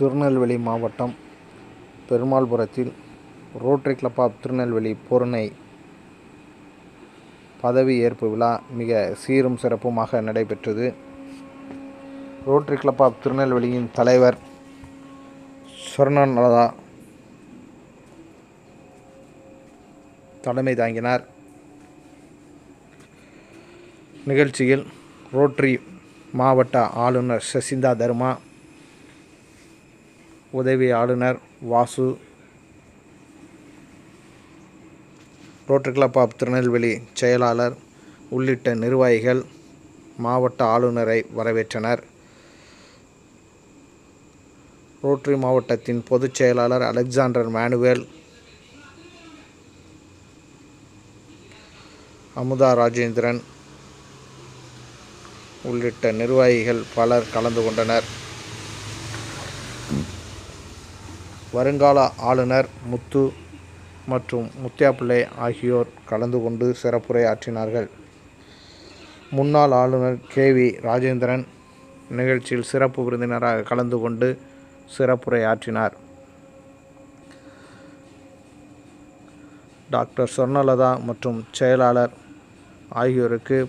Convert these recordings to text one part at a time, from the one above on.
திருநெல்வேலி மாவட்டம் பெருமாள்புரத்தில் rotary club of Tirunelveli பூரணை பதவி ஏற்பு விழா மிக சீரும் சிறப்புமாக நடைபெற்றது. ரோட்டரி கிளப் ஆஃப் திருநெல்வேலியின் தலைவர் சொர்ணலதா தலைமை தாங்கினார். நிகழ்ச்சியில் ரோட்டரி மாவட்ட ஆளுநர் சசிந்தா தர்மா, உதவி ஆளுநர் Vasu, rotary club of Tirunelveli செயலாளர் உள்ளிட்ட நிர்வாகிகள் மாவட்ட ஆளுநரை வரவேற்றனர். ரோட்டரி மாவட்டத்தின் பொதுச் செயலாளர் அலெக்சாண்டர் மேனுவேல், அமுதா ராஜேந்திரன் உள்ளிட்ட நிர்வாகிகள் பலர் கலந்து கொண்டனர். வருங்கால ஆளுநர் முத்து மற்றும் முத்தியாப்பிள்ளை ஆகியோர் கலந்து கொண்டு சிறப்புரை ஆற்றினார்கள். முன்னாள் ஆளுநர் KV ராஜேந்திரன் நிகழ்ச்சியில் சிறப்பு விருந்தினராக கலந்து கொண்டு சிறப்புரை ஆற்றினார். டாக்டர் சொர்ணலதா மற்றும் செயலாளர் ஆகியோருக்கு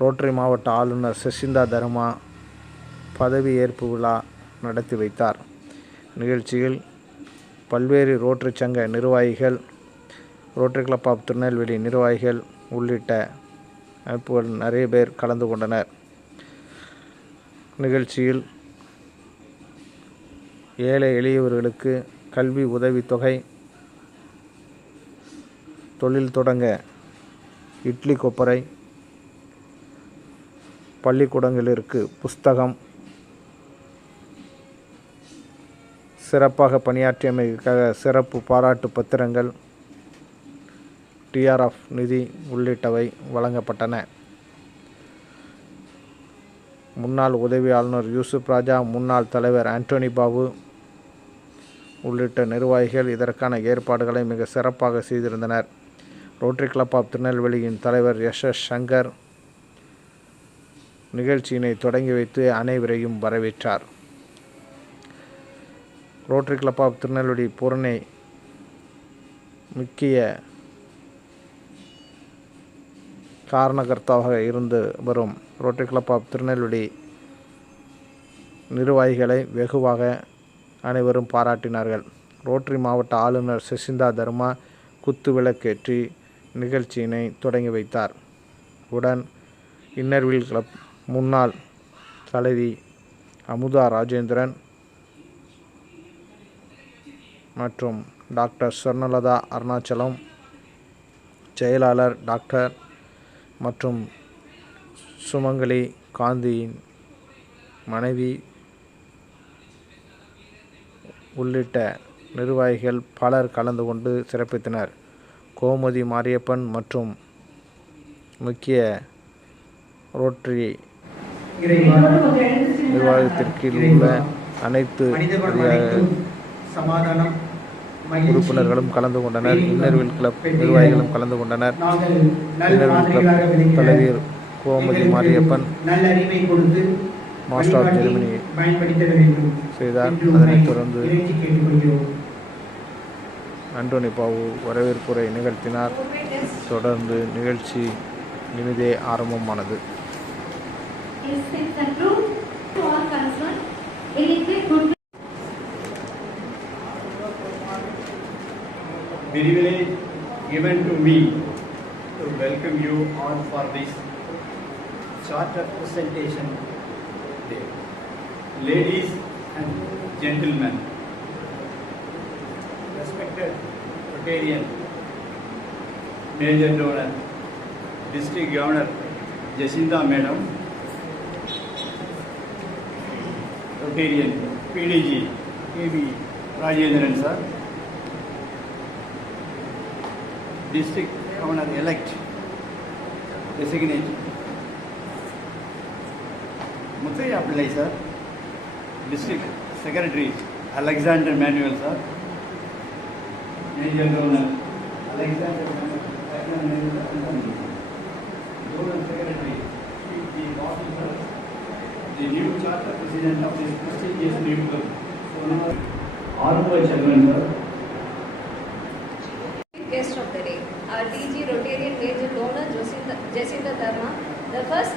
ரோட்டரி மாவட்ட ஆளுநர் சசிந்தா தர்மா பதவி ஏற்பு விழா நடத்தி வைத்தார். நிகழ்ச்சியில் பல்வேறு ரோட்டரி சங்க நிர்வாகிகள், ரோட்டரி கிளப் ஆஃப் திருநெல்வேலி நிர்வாகிகள் உள்ளிட்ட அமைப்புகள் நிறைய பேர் கலந்து கொண்டனர். நிகழ்ச்சியில் ஏழை எளியவர்களுக்கு கல்வி உதவித்தொகை, தொழில் தொடங்க இட்லி கொப்பரை, பள்ளிக்கூடங்களிற்கு புஸ்தகம், சிறப்பாக பணியாற்றியமைக்காக சிறப்பு பாராட்டு பத்திரங்கள், TRF நிதி உள்ளிட்டவை வழங்கப்பட்டன. முன்னாள் உதவி ஆளுநர் யூசுப் ராஜா, முன்னாள் தலைவர் ஆண்டனி பாபு உள்ளிட்ட நிர்வாகிகள் இதற்கான ஏற்பாடுகளை மிக சிறப்பாக செய்திருந்தனர். ரோட்டரி கிளப் ஆஃப் திருநெல்வேலியின் தலைவர் SS சங்கர் நிகழ்ச்சியினை தொடங்கி வைத்து அனைவரையும் வரவேற்றார். ரோட்டரி கிளப் ஆஃப் திருநெல்வேலி பூரணை முக்கிய காரணகர்த்தாவாக இருந்து வரும் ரோட்டரி கிளப் ஆஃப் திருநெல்வேலி நிர்வாகிகளை வெகுவாக அனைவரும் பாராட்டினார்கள். ரோட்டரி மாவட்ட ஆளுநர் சசிந்தா தர்மா குத்து விளக்கேற்றி நிகழ்ச்சியினை தொடங்கி வைத்தார். உடன் இன்னர்வில் கிளப் முன்னாள் தலைவி அமுதா ராஜேந்திரன் மற்றும் டாக்டர் சொர்ணலதா அருணாச்சலம், செயலாளர் டாக்டர் மற்றும் சுமங்கலி காந்தியின் மனைவி உள்ளிட்ட நிர்வாகிகள் பலர் கலந்து கொண்டு சிறப்பித்தனர். கோமதி மாரியப்பன் மற்றும் முக்கிய ரோட்டரி நிர்வாகத்திற்கு உள்ள அனைத்து உறுப்பினர்களும் கலந்து கொண்டனர். இன்னர்வில் கிளப் நிர்வாகிகளும் கலந்து கொண்டனர். இன்னர்வில் கிளப் தலைவர் Gomathi Mariappan master of Germany செய்தார். அதனைத் தொடர்ந்து ஆண்டனி பாபு வரவேற்புரை நிகழ்த்தினார். தொடர்ந்து நிகழ்ச்சி இனிதே ஆரம்பமானது. Privilege given to me to welcome you all for this charter presentation day. Ladies and gentlemen, respected Rotarian, Major Donor, District Governor Jacinta Madam, Rotarian PDG KV Rajendran sir, District Governor elect designate Muthaiyappillai sir, District Secretary Alexander Manuel sir, Major Donor Alexander Manuel, Donor Secretary Chief Officer the new charter president of this prestigious new club. Honorable Chairman, sir. Guest of the day, our DG Rotarian Major Donor Jacinta Dharma, the first.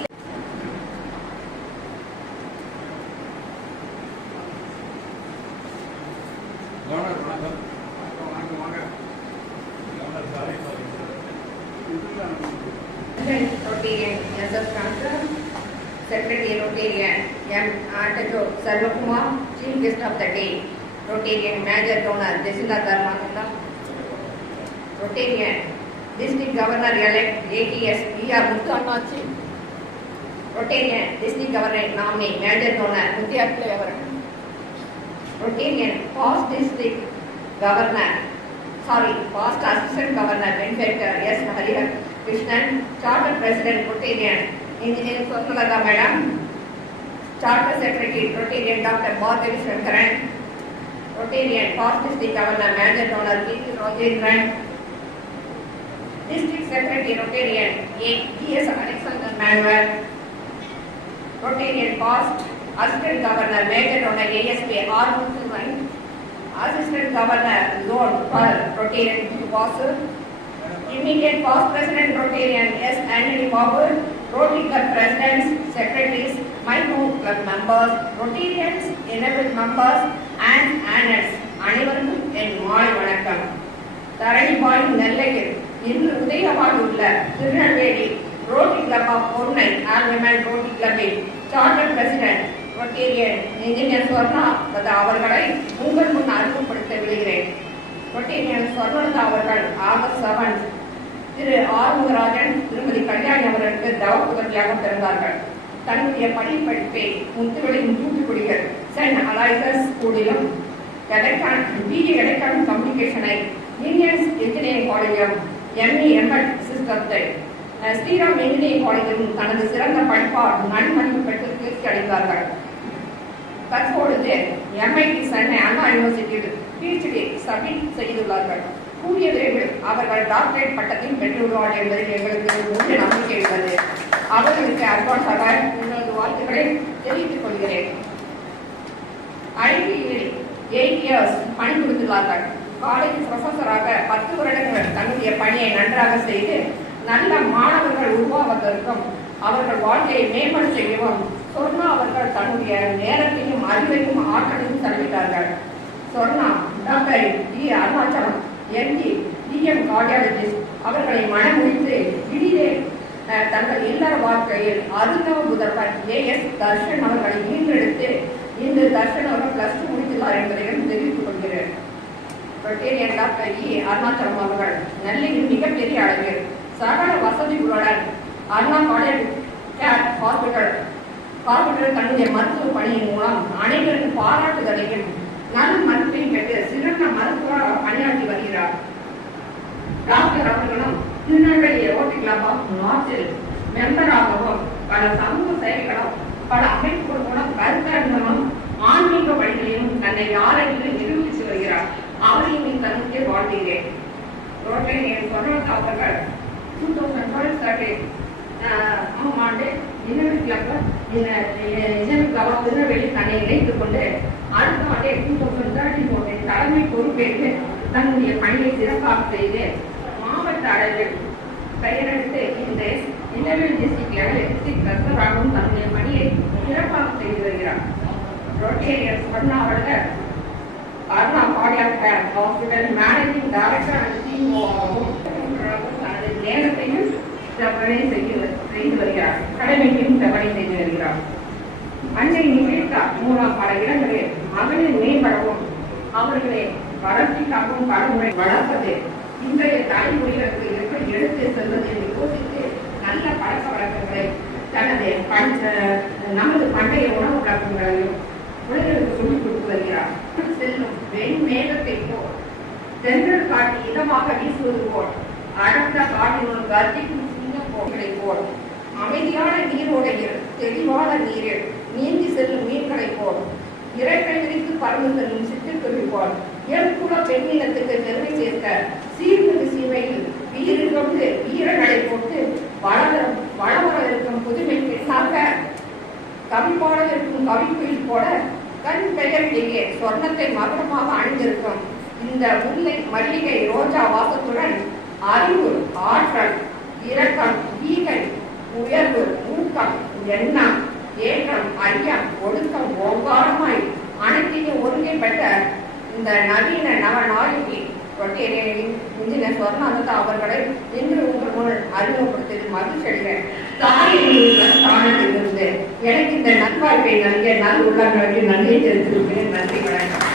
Rotarian S.S. Kanka, Secretary Rotarian M. Artajo Sarvakumar, Chief Guest of the day, Rotarian Major Donor Jacinta Dharma, Rotarian District Governor-elect ATS E.R. Muthuannachi, Rotarian District Governor nominee Major Donor Muthiapalli Avaral, Rotarian Past District Governor, Past Assistant Governor Benefactor S. Hariha Krishnan, Charter President Rotarian Engineer Swarnalata Madam, Charter Secretary Rotarian Dr. Bhargavi Shankaran, Rotarian Past District Governor Major Donor P. Rajendran, District Secretary Rotarian E.S. Alexander Manuel, Rotarian Past Assistant Governor Major Donor ASP R. Muthuvan, Assistant Governor Zone for Rotarian P. Vasu, Immediate Past President Rotarian S. Anthony Babu, Rotary Club Presidents, Secretaries, My Home Club members, Rotarians, enabled members and annals, அனைவருக்கும் என் மாலை வணக்கம். தரணிபாய் நெல்லையில் இன்று உதயமாக உள்ள Tirunelveli rotary club of Ponnai all women rotary கிளப்பின் charter president rotarian engineer Swarnalatha அவர்களை உங்கள் முன் அறிமுகப்படுத்த விடுகிறேன். ரொட்டேரியன் ஸ்வர்ணலதா அவர்கள் ஆகஸ்ட் 7 திரு ஆறுமுகராஜன் திருமதி கல்யாணி அவர்களுக்கு தவப்புதவியாக பிறந்தார்கள். தன்னுடைய படிப்பை முத்துவெளியின் தூத்துக்குடிகள் சென்ட் அலாய்சஸ் ஸ்கூலிலும் பிஏ எலக்ட்ரானிக் கம்யூனிகேஷனை இந்தியன்ஸ் இன்ஜினியரிங் காலேஜிலும் எம்இ எம்எட் சிஸ்டத்தை ஸ்ரீராம் இன்ஜினியரிங் காலேஜிலும் தனது சிறந்த படிப்பால் நன்மதிப்பு பெற்று தேர்ச்சி அடைந்தார்கள். தற்பொழுது MIT சென்னை அண்ணா யூனிவர்சிட்டியில் PhD சப்மிட் செய்துள்ளார்கள். கூடிய விரைவில் அவர்கள் டாக்டரேட் பட்டத்தையும் பெற்றுள்ளார்கள் என்பதில் எங்களுக்கு முழு நம்பிக்கை உள்ளது. அவர்களுக்கு அட்வான்ஸாக உங்களது வாழ்த்துக்களை தெரிவித்துக் கொள்கிறேன். ஐடியில் 8 years பணிபுரிந்துள்ளார்கள். காலேஜ் ப்ரொஃபஸராக 10 வருடங்கள் தன்னுடைய பணியை நன்றாக செய்து நல்ல மாணவர்கள் உருவாவதற்கும் அவர்கள் வாழ்க்கையை மேம்பட செய்யவும் சொர்ணா அவர்கள் தன்னுடைய நேரத்தையும் அறிவையும் ஆற்றலையும் செலவிட்டார்கள். Swarna doctor D. Arunachalam MD DM cardiologist அவர்களை மனமுடித்து திடீரே தங்கள் இல்லற வாழ்க்கையில் அருந்தவ முதல்வர் AS தர்ஷன் அவர்களை மீண்டெடுத்து இன்று தர்ஷன் அவர்கள் +2 முடித்துள்ளார் என்பதையும் தெரிவித்துக் கொள்கிறேன். Rotarian doctor E. அருணாச்சலம் அவர்கள் நெல்லையில் மிகப்பெரிய அளவில் சகல வசதிகளுடன் அண்ணா கேர் ஹாஸ்பிட்டல் தன்னுடைய மருத்துவ பணியின் மூலம் அனைவருக்கும் பாராட்டுதலையும் நல்ல மதிப்பையும் பெற்று சிறந்த மருத்துவராக பணியாற்றி வருகிறார். டாக்டர் அவர்களும் திருநெல்வேலி ரோட்டரி கிளப் ஆஃப் நார்த்தில் மெம்பராகவும் பல சமூக சேவைகளும் பல அமைப்புகள் மூலம் கருத்தரங்கமும் ஆன்மீக வழிகளிலும் தன்னை யாரையும் நிரூபித்து வருகிறார். அவரையும் தன்னுடைய வாழ்கிறேன். ரோட்டரியன் ஸ்வர்ணலதா அவர்கள் 2012 ஆண்டு திருநெல்வேலி தன்னை இணைத்துக் கொண்டு அடுத்த ஆண்டே 2034 தலைமை பொறுப்பேற்று தன்னுடைய பணியை சிறப்பாக செய்து மாவட்ட அளவில் பெயரெடுத்து இந்த திருநெல்வேலி டிஸ்ட்ரிக்ட் லெவலில் டிஸ்ட்ரிக்ட் கலெக்டராகவும் தன்னுடைய பணியை சிறப்பாக செய்து வருகிறார். ரொட்டேரியன் ஸ்வர்ணா அவர்கள் Aruna cardiac care hospital managing director and CEO ஆகவும் தனது நேரத்தையும் செவ்வனை செய்து வருகிறார். கடமையும் செவ்வனை செய்து வருகிறார். அன்னை நிவேதா மூலம் பல இடங்களில் மகளிர் மேம்படவும் அவர்களை வளர்ச்சிக்காகவும் பலமுறை வளர்ப்பது இன்றைய தலைமுறைகளுக்கு எப்படி எடுத்து செல்வது என்று யோசித்து நல்ல பழக்க வழக்கங்களை நமது பண்டைய உணவு பழக்கங்களையும் உலகிற்கு சொல்லிக் கொடுத்து வருகிறார். செல்லும் வெண்மேகத்தை போல் தென்றல் காட்டி இதமாக வீசுவது போல் அடர்ந்த காட்டினுள் கர்ஜிக்கும் சிங்கங்களை போல் அமைதியான நீரோடையில் தெளிவான நீரில் நீந்தி செல்லும் மீன்களை போல் இறக்கை விரித்து பறந்து செல்லும் சிட்டுக்குருவி போல் இயல்புல பெண்ணினத்துக்கு பெருமை சேர்க்க சீர்மிகு சீமையில் வீறு கொண்டு வீரர்களை போட்டு வளவர இருக்கும் புதுமை பெண்ணாக கவிப்பாடல் என்னும் கவிக்குயில் போல கண் பெயர்லேயே சொர்ணத்தை மகுடமாக அணிந்திருக்கும் இந்த முல்லை மல்லிகை ரோஜா வாசத்துடன் அறிவு, ஆற்றல், இரக்கம், ஈகை, உயர்வு, ஊக்கம், எண்ணம், ஏற்றம், ஐயம், ஒடுக்கம், ஓங்காரமாய் அனைத்தையும் ஒருங்கிணைப்பட்ட இந்த நவீன நவநாயகி ரொட்டேரியன் இன்ஜினியர் சொர்ணானந்தா அவர்களை இன்று உங்கள் முன் அறிமுகப்படுத்தியது மகிழ்ச்சி அடைகிறேன். தானத்திலிருந்து எனக்கு இந்த நல்வாழ்வை நல்கிய நல் உள்ளங்களுக்கு நன்றியை தெரிவித்திருக்கிறேன். நன்றி, வணக்கம்.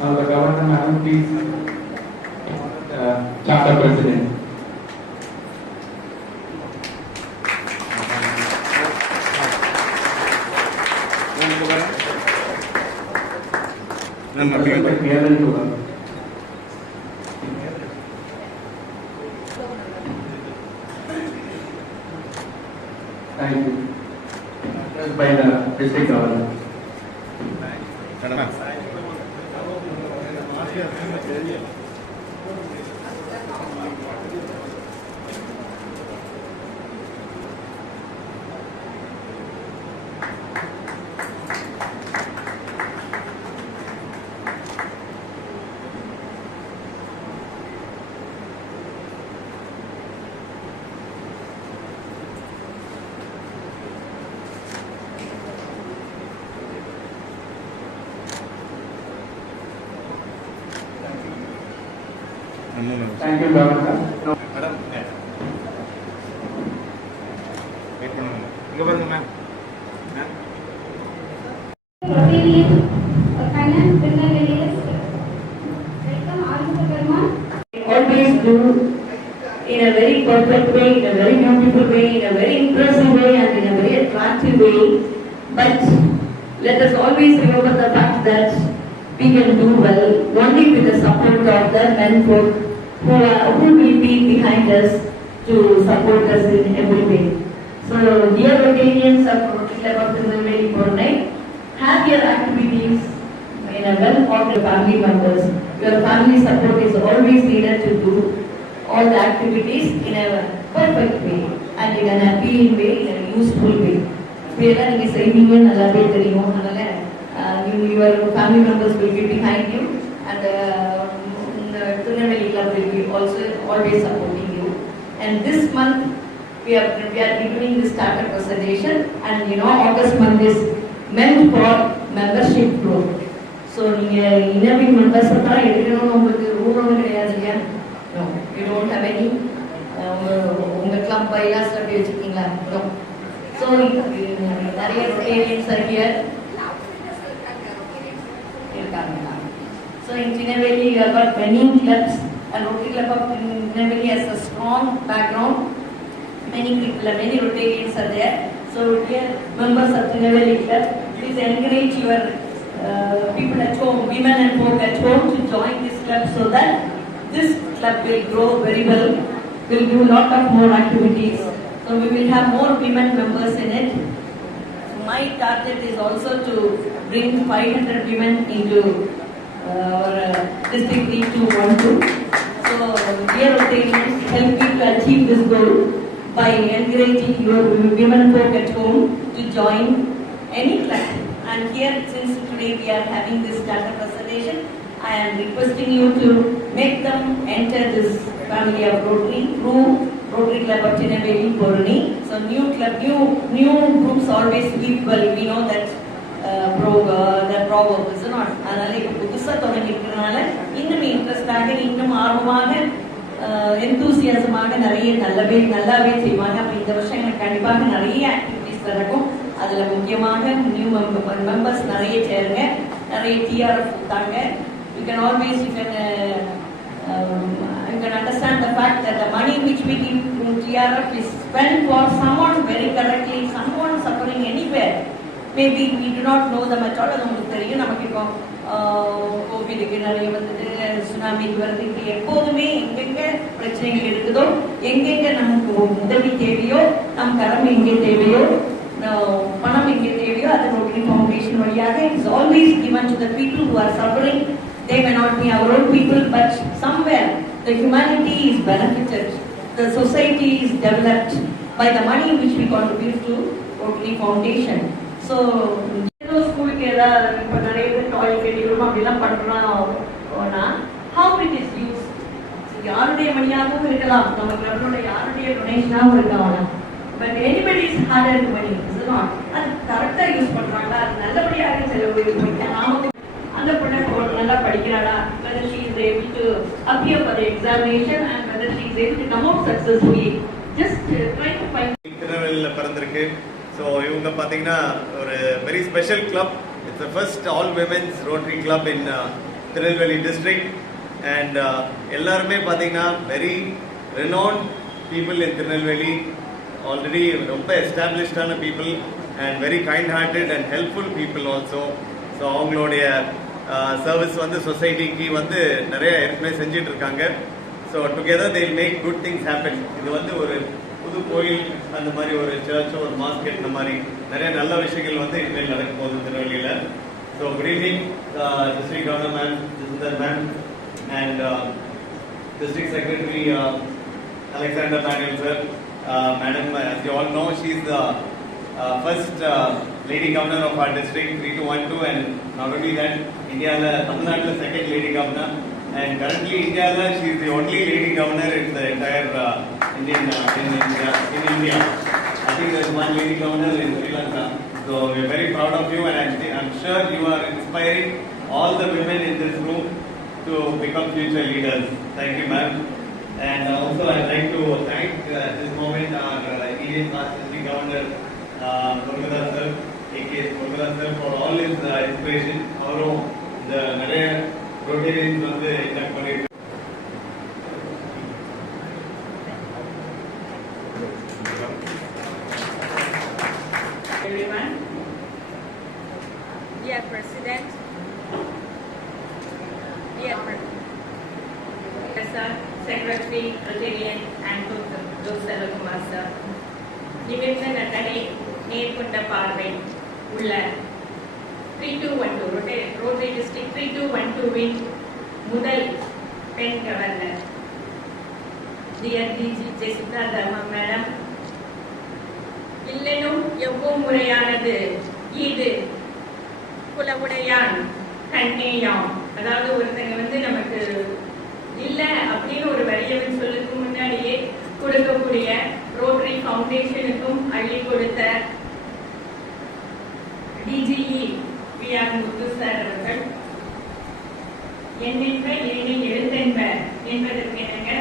Now the Governor Madam, please, Chapter President. Thank you. By the District Governor. Thank you, Governor. Madam, wait for a moment. Go back, ma'am. Always do in a very perfect way, in a very beautiful way, in a very impressive way, and in a very attractive way. But let us always remember the fact that we can do well only with the support of the men folk who will be behind us to support us in every way. So, dear Rotarians of Rotary Club of Tirunelveli Porunai, have your activities in a well-ordered family members. Your family support is always needed to do all the activities in a perfect way and in an appealing way, in a useful way. இப்படியெல்லாம் நீங்கள் செய்வீங்க நல்லாவே தெரியும். அதனால் your family members will be behind you and the Tirunelveli Club will be also always supporting you. And this month we are giving this starter presentation, and August month is meant for membership growth. So நீங்கள் இன்னவிங் members தான் எடுக்கணும்னு உங்களுக்கு rule கிடையாது இல்லையா? No, you don't have any உங்கள் club bylaws அப்படி வச்சுருக்கீங்களா? No. So நிறைய Rotarians are here. So in Tirunelveli you have got many clubs, and Rotary Club of Tirunelveli has a strong background. Many people, many Rotarians are there. So dear members of Tirunelveli Club, please encourage your people at home, women and folk at home, to join this club so that this club will grow very well. We'll do a lot of more activities. So we will have more women members in it. My target is also to bring 500 women into our district 3212. So dear Rotarians, help me to achieve this goal by encouraging your women folk at home to join any club. And here, since today we are having this starter presentation, I am requesting you to make them enter this family of Rotary through Rotary Club of Tirunelveli Porunai. So new groups always keep well. We know that proverb is not. அதனால இப்போ புதுசாக தொடங்கியிருக்கிறதுனால இன்னும் இன்ட்ரெஸ்டாக, இன்னும் ஆர்வமாக, எந்தூசியாசமாக நிறைய நல்லாவே செய்வாங்க. அப்போ இந்த வருஷம் எனக்கு கண்டிப்பாக நிறைய ஆக்டிவிட்டிஸ் நடக்கும். அதில் முக்கியமாக நியூ மெம்பர்ஸ் நிறைய சேருங்க, நிறைய டிஆர்எஃப் கொடுத்தாங்க. You can understand the fact that the money which we give to TRF is spent for someone very correctly, someone suffering anywhere. Maybe we do not know them at all. அது உங்களுக்கு தெரியும். நமக்கு இப்போ கோவிடுக்கு நிறைய வந்துட்டு சுனாமிக்கு வருது. இப்படி எப்போதுமே எங்கெங்க பிரச்சனைகள் இருக்குதோ, எங்கெங்க நமக்கு உதவி தேவையோ, நம் கரம் எங்கே தேவையோ, பணம் எங்கே தேவையோ, அது ரோட்டரி ஃபவுண்டேஷன் வழியாக it's always given to the people who are suffering. They may not be our own people, but somewhere the humanity is benefited. The society is developed by the money which we contribute to Rotary Foundation. So, ஸ்கூலுக்கு ஏதாவது இப்போ நிறைய பேர் toilet கட்டிக்கிறோம் அப்படிலாம் பண்ணுறோம்னா how it is used. யாருடைய மணியாகவும் இருக்கலாம், நம்ம கிளப்போட யாருடைய டொனேஷனாகவும் இருக்கலாம். But anybody's hard-earned money, is it not? அது கரெக்டாக யூஸ் பண்ணுறாங்களா, அது நல்லபடியாக செலவு நாம அந்த பொண்ணை நல்லா படிக்கிறாளா, whether she is able to appear for the examination and whether she is able to come out successfully. Just try to find. திருநெல்வேலியில் பிறந்திருக்கு. ஸோ இவங்க பார்த்தீங்கன்னா ஒரு very special club. It's the first all women's rotary club in Tirunelveli district. And எல்லாருமே பார்த்தீங்கன்னா very renowned people in Tirunelveli. Already ரொம்ப எஸ்டாப்ளிஷ்டான people and very kind hearted and helpful people also. So அவங்களுடைய சர்வீஸ் வந்து சொசைட்டிக்கு வந்து நிறைய ஏற்கனவே செஞ்சிட்டு இருக்காங்க. So together they will make good things happen. இது வந்து ஒரு புது கோயில், அந்த மாதிரி ஒரு சர்ச், ஒரு மாஸ்கெட், இந்த மாதிரி நிறைய நல்ல விஷயங்கள் வந்து இனிமேல் நடக்கும் போகுது திருநெல்வேலியில். So good evening district governor ma'am, Jinder ma'am, and district secretary Alexander Daniel sir. Madam, as you all know, she is the first lady governor of our district 3212, and not only that, India Tamil Nadu second lady governor, and currently India she is the only lady governor in the entire India. I think there is one lady governor in Sri Lanka. So we are very proud of you, and I'm sure you are inspiring all the women in this room to become future leaders. Thank you, ma'am. And also I'd like to thank at this moment our Indian Past District Governor Murugada sir, A.K.S. Murugada sir, for all his inspiration. அவரும் இந்த நிறைய ரோட்டரிஸ் வந்து இன்டெக்ட் பண்ணிட்டு Everyone, dear President, dear Professor, Secretary, Rotarian, and Dr. sir, நிமிர்ந்த நட்டனை நேர்கொண்ட பார்வை உள்ள 3212 rotary district 3212 முதல் பெண் கவர்னர் டியர் டிஜி ஜெசிகா தர்மா மேடம், இல்லெனும் எவ்வளோ முறையானது இது குலவுடையான் கண்ணேயாம். அதாவது ஒருத்தங்க வந்து நமக்கு இல்லை அப்படின்னு ஒரு வரியவன் சொல்லுக்கு முன்னாடியே கொடுக்கக்கூடிய ரோட்டரி ஃபவுண்டேஷனுக்கும் அள்ளி கொடுத்த DGE V R Muthu sir அவர்கள் என்னென்ப ஏனில் எழுத்தென்ப என்பதற்கு என்னங்க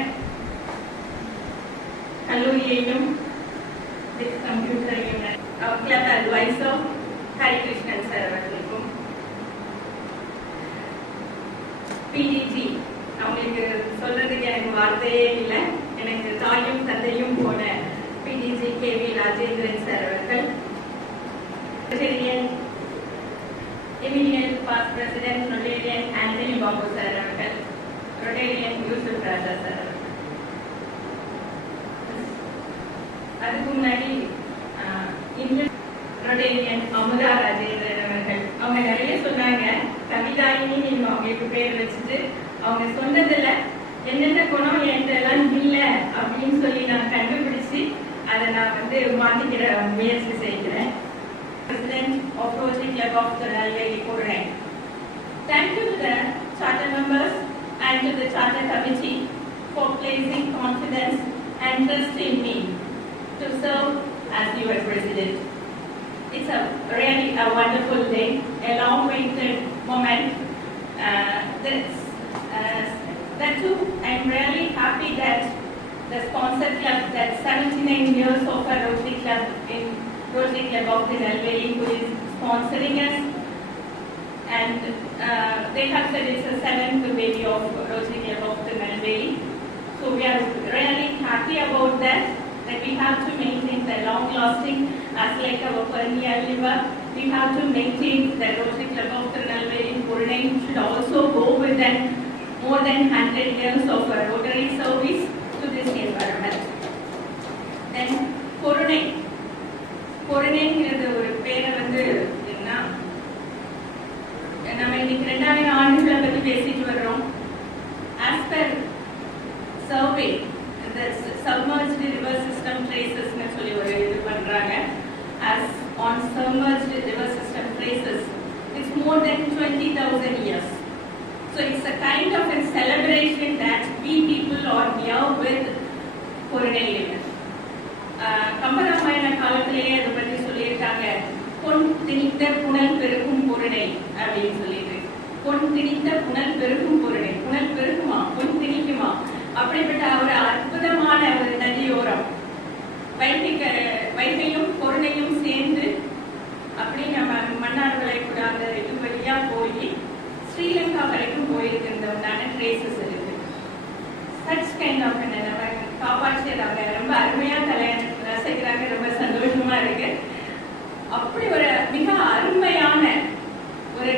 கல்லூரியையும் கம்ப்யூட்டரையும் கிளப் அட்வைசர் ஹரிகிருஷ்ணன் சார் அவர்களுக்கும் பிடிஜி, அவங்களுக்கு சொல்றதுக்கு எனக்கு வார்த்தையே இல்லை, எனக்கு தாயும் தந்தையும் போன பிடிஜி கேவி ராஜேந்திரன் சார் அவர்கள், eminent past president rotarian Antony Babu sir அவர்கள், ரொட்டேரியன் யூசுப் ராஜா சார் அவர்கள். அதுக்கு முன்னாடி ரொட்டேரியன் அமுதா ராஜேந்திரன் அவர்கள், அவங்க நிறைய சொன்னாங்க. கவிதாயினி நீங்க அவங்களுக்கு பேர் வச்சுட்டு அவங்க சொன்னதில்ல என்னென்ன குணம் என்கிட்டலாம் இல்லை அப்படின்னு சொல்லி நான் கண்டுபிடிச்சு அதை நான் வந்து மாற்றிக்கிற முயற்சி செய்கிறேன். President of Rotary Club of Tirunelveli போடுறேன். Thank you to the charter members and to the charter committee for placing confidence and trust in me to serve as your president. It's really a wonderful day, a long-awaited moment. That too, I'm really happy that the sponsor club, that 79 years of a Rotary Club in Rotary Club of Tirunelveli, who is sponsoring us, and they have said it's a 7th baby of Rotary Club of Tirunelveli. So we are really happy about that. that we have to maintain the long-lasting, as like our perennial liver. We have to maintain the Rotary Club of Tirunelveli Purunai should also go with an more than 100 years of Rotary service to this environment. Then Purunai. Purunaiங்கிறது ஒரு பேரை வந்து என்ன நம்ம இன்னைக்கு 2000 ஆண்டுகளை பத்தி பேசிட்டு வர்றோம். As per survey, the submerged river system traces னு சொல்லி ஒரு இது பண்றாங்க. As on submerged river system traces, it's more than 20,000 years. So it's a kind of a celebration that we people are near with Purunai river. கம்பராமாயண காலத்திலேயே அதை பற்றி சொல்லியிருக்காங்க. பொன் திணித்த புனல் பெருகும் பொருணை அப்படின்னு சொல்லிட்டு, பொன் திணித்த புனல் பெருகும் பொருணை. புனல் பெருகுமா, பொன் திணிக்குமா? அப்படிப்பட்ட ஒரு அற்புதமான ஒரு நதியோரம், வைகையும் பொருணையும் சேர்ந்து அப்படி நம்ம மன்னார்களை கூட அந்த இது வழியா போய் ஸ்ரீலங்கா வரைக்கும் போயிருக்கின்ற உண்டான ட்ரேசஸ் இருக்கு. சச் கைண்ட் ஆஃப் நம்ம காப்பாற்றியதாக ரொம்ப அருமையா ரசிக்கிறாங்க. ரொம்ப சந்தோஷமா இருக்கு. அப்படி ஒரு மிக அருமையான ஒரு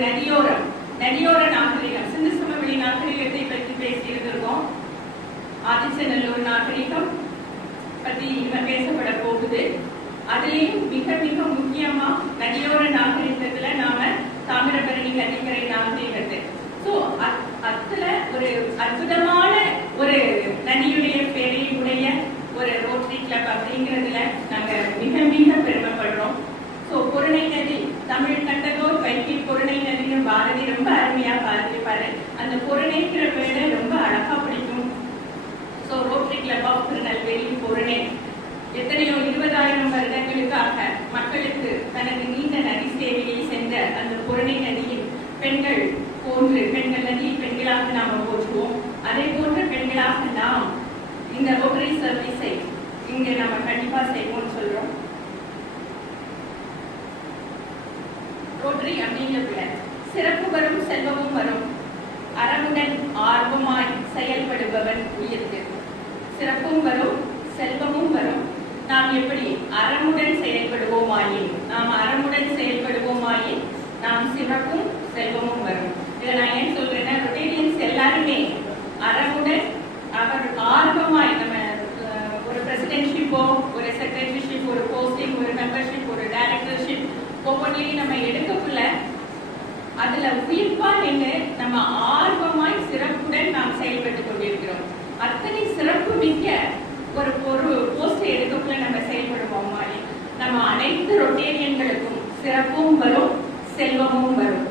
நதியோர நாகரிகம், சிந்து சமவெளி நாகரிகத்தை பற்றி பேசிட்டு இருக்கோம். ஆதிச்சநல்லூர் நாகரிகம் பத்தி இனிமே பேசப்பட போகுது. அதுலயும் மிக மிக முக்கியமா நதியோர நாகரிகத்துல நாம தாமிரபரணி நதிக்கரை நாகரிகத்தை, ஸோ அதுல ஒரு அற்புதமான ஒரு நதியுடைய பெரிய ஒரு ரோட்டரி கிளப் அப்படிங்கிறதுல நாங்க மிக மிக பெருமைப்படுறோம். ஸோ பொருணை நதி, தமிழ் கண்டதோர் வைகை பொருணை நதின்னு பாரதி ரொம்ப அருமையா பாருப்பாரு. அந்த பொருணைங்கிற பேரை ரொம்ப அழகா பிடிக்கும். So rotary club of Tirunelveli Porunai எத்தனையோ 20,000 வருடங்களுக்காக மக்களுக்கு தனது நீண்ட நதி சேவையை சென்ற அந்த பொருணை நதியின் பெண்கள் போன்று, பெண்கள் நதியை பெண்களாக நாம் போற்றுவோம். அதே போன்ற பெண்களாக நாம் இந்த ரோட்டரி சர்வீஸை இங்க நம்ம கண்டிப்பா செய்வோம்னு சொல்றோம். ரோட்டரி அப்படிங்கிறதுல சிறப்பு வரும் செல்வமும் வரும், அறமுடன் ஆர்வமாய் செயல்படுபவன் உயிர்க்கு. சிறப்பும் வரும் செல்வமும் வரும். நாம் எப்படி அறமுடன் செயல்படுவோமாயின், நாம் சிறப்பும் செல்வமும் வரும். இதை நான் ஏன் சொல்றேன்னா, ரொட்டேரியன்ஸ் எல்லாருமே அறமுடன் அவர் ஆர்வமாய் நம்ம ஒரு பிரசிடென்ட்ஷிப்போ, ஒரு செக்ரட்டரிஷிப், ஒரு போஸ்டிங், ஒரு மெம்பர்ஷிப், ஒரு டைரக்டர்ஷிப் ஒவ்வொன்றையும் நம்ம எடுக்கக்குள்ள அதுல உயிர்ப்பா நின்று நம்ம ஆர்வமாய் சிறப்புடன் நாம் செயல்பட்டு கொண்டிருக்கிறோம். அத்தனை சிறப்பு மிக்க ஒரு போஸ்ட் எடுக்கக்குள்ள நம்ம செயல்படுவோம் மாதிரி நம்ம அனைத்து ரொட்டேரியன்களுக்கும் சிறப்பும் வரும் செல்வமும் வரும்.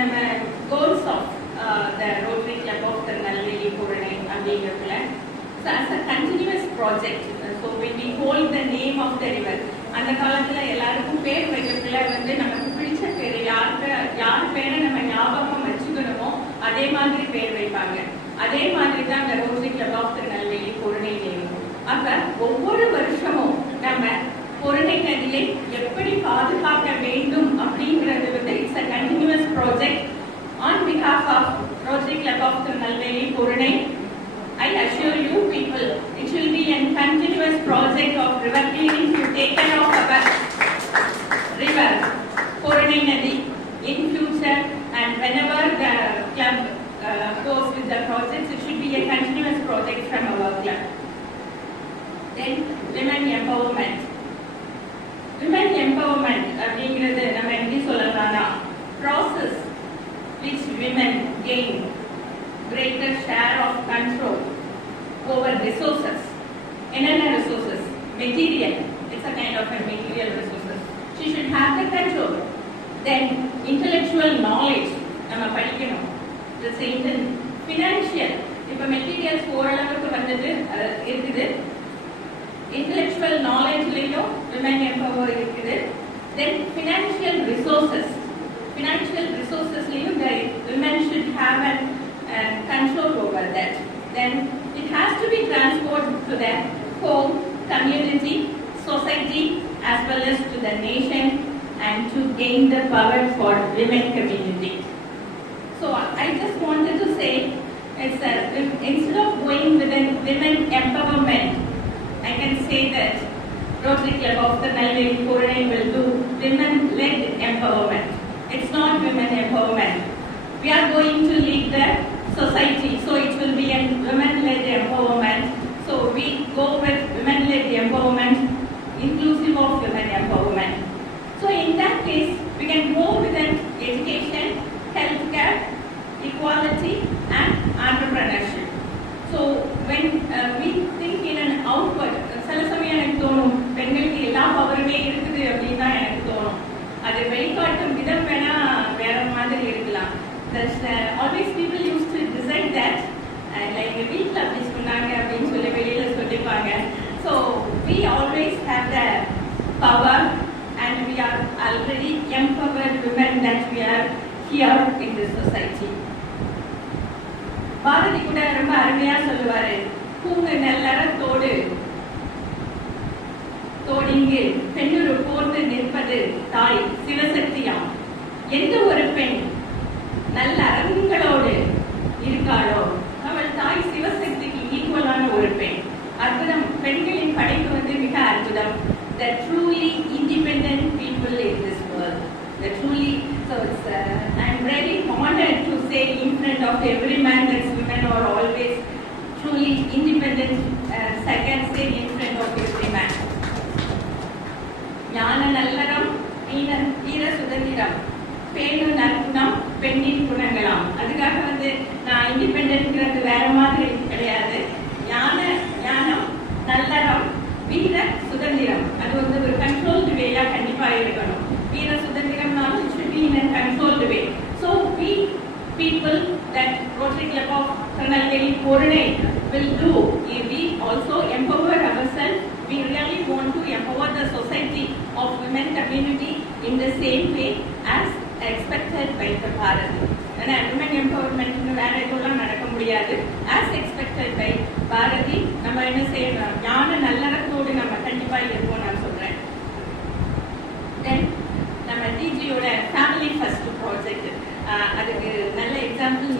நம்ம goals of the Rotary Club of Tirunelveli Purunai அப்படிங்கிறதுல as a continuous project, so when we hold the name of the river, அந்த காலத்துல எல்லாருக்கும் பேர் வைக்கக்குள்ள வந்து நமக்கு பிடிச்ச பேர் யார் பேரை நம்ம ஞாபகம் வச்சுக்கணுமோ அதே மாதிரி பேர் வைப்பாங்க. அதே மாதிரி தான் இந்த Rotary Club of Tirunelveli Purunai name. அப்ப ஒவ்வொரு வருஷமும் நம்ம பொருணை நதியை எப்படி பாதுகாக்க வேண்டும் அப்படிங்கிறது வந்து it's a continuous project. On behalf of Rotary Club of Tirunelveli Purunai, I assure you people, it will be a continuous project of river cleaning to take care of our river, Purunai Nadi, in future, and whenever the club goes with the projects, it should be a continuous project from our club. Then, women empowerment. Women empowerment, அப்படிங்கிறது நம்ம எப்படி சொல்லலாம்னா, process which women gain greater share of control over resources. Enana resources, material, it's a kind of a material resources. She should have the control. Then intellectual knowledge, நம்ம படிக்கணும். The same financial, இப்போ materials ஓரளவுக்கு வந்தது இருக்குது. Intellectual knowledgeலையும் women empower இருக்குது. Then financial resources. Financial resources-லையும் the women should have an control over that. Then it has to be transported to the home, community, society, as well as to the nation, and to gain the power for women community. So I just wanted to say It's instead of going with an women empowerment, I can say that Rotary Club of the Nalveli Koranai will do women-led empowerment. It's not women empowerment. We are going to lead the society, so it will be a women-led empowerment. So we go with women-led empowerment, inclusive of women empowerment. So in that case, we can go with an education, healthcare, equality, and entrepreneurship. So when we think in an outward, சில சமயம் எனக்கு தோணும் பெண்களுக்கு எல்லா பவருமே இருக்குது அப்படின்னு தான் எனக்கு தோணும். அது வெளிக்காட்டும் விதம் வேணா வேற மாதிரி இருக்கலாம். Always people used to decide that like வீட்டில் அப்படி சொன்னாங்க அப்படின்னு சொல்லி வெளியில சொல்லிப்பாங்க. So we always have the power and we are already empowered women that we are here in this society. Bharathi கூட ரொம்ப அருமையா சொல்லுவாரு, பூங்கு நல்லற தோடு தோடிங்கு பெண்ணுரு போர்ந்து நிற்பது தாய் சிவசக்தியாம். எந்த ஒரு பெண் நல்ல அரண்களோடு இருக்காளோ அவள் தாய் சிவசக்திக்கு ஈக்குவலான ஒரு பெண். அற்புதம். பெண்களின் படைப்பு வந்து மிக அற்புதம். The truly independent people in this world. The truly, so it's, I'm very honored to say in front of every man that women are always truly independent. I can say in front of every man. ஞான நல்லறம் வீர சுதந்திரம் பேணு நற்குணம் பெண்ணின் குணங்களாம். அதுக்காக வந்து நான் இண்டிபெண்டன்ட்ங்கிறது வேற மாதிரி கிடையாது. ஞானம் நல்லறம் வீர சுதந்திரம் அது வந்து ஒரு கண்ட்ரோல்டு வேயா கண்டிப்பா இருக்கணும். வீர சுதந்திரம்னாலும் it should be in a controlled way. So we people that Rotary Club of Tirunelveli Koranai will do, we also empower ourselves. We really want to empower the society of women community in the same way as expected by the Bharati. ஏன்னா women empowerment வேற எதுவும் நடக்க முடியாது. As expected by Bharati நம்ம என்ன செய்யணும், ஞான நல்லறத்தோடு நம்ம கண்டிப்பா இருப்போம் நான் சொல்றேன். தென் நம்ம டிஜியோட ஃபேமிலி ஃபர்ஸ்ட் ப்ராஜெக்ட், அதுக்கு நல்ல எக்ஸாம்பிள்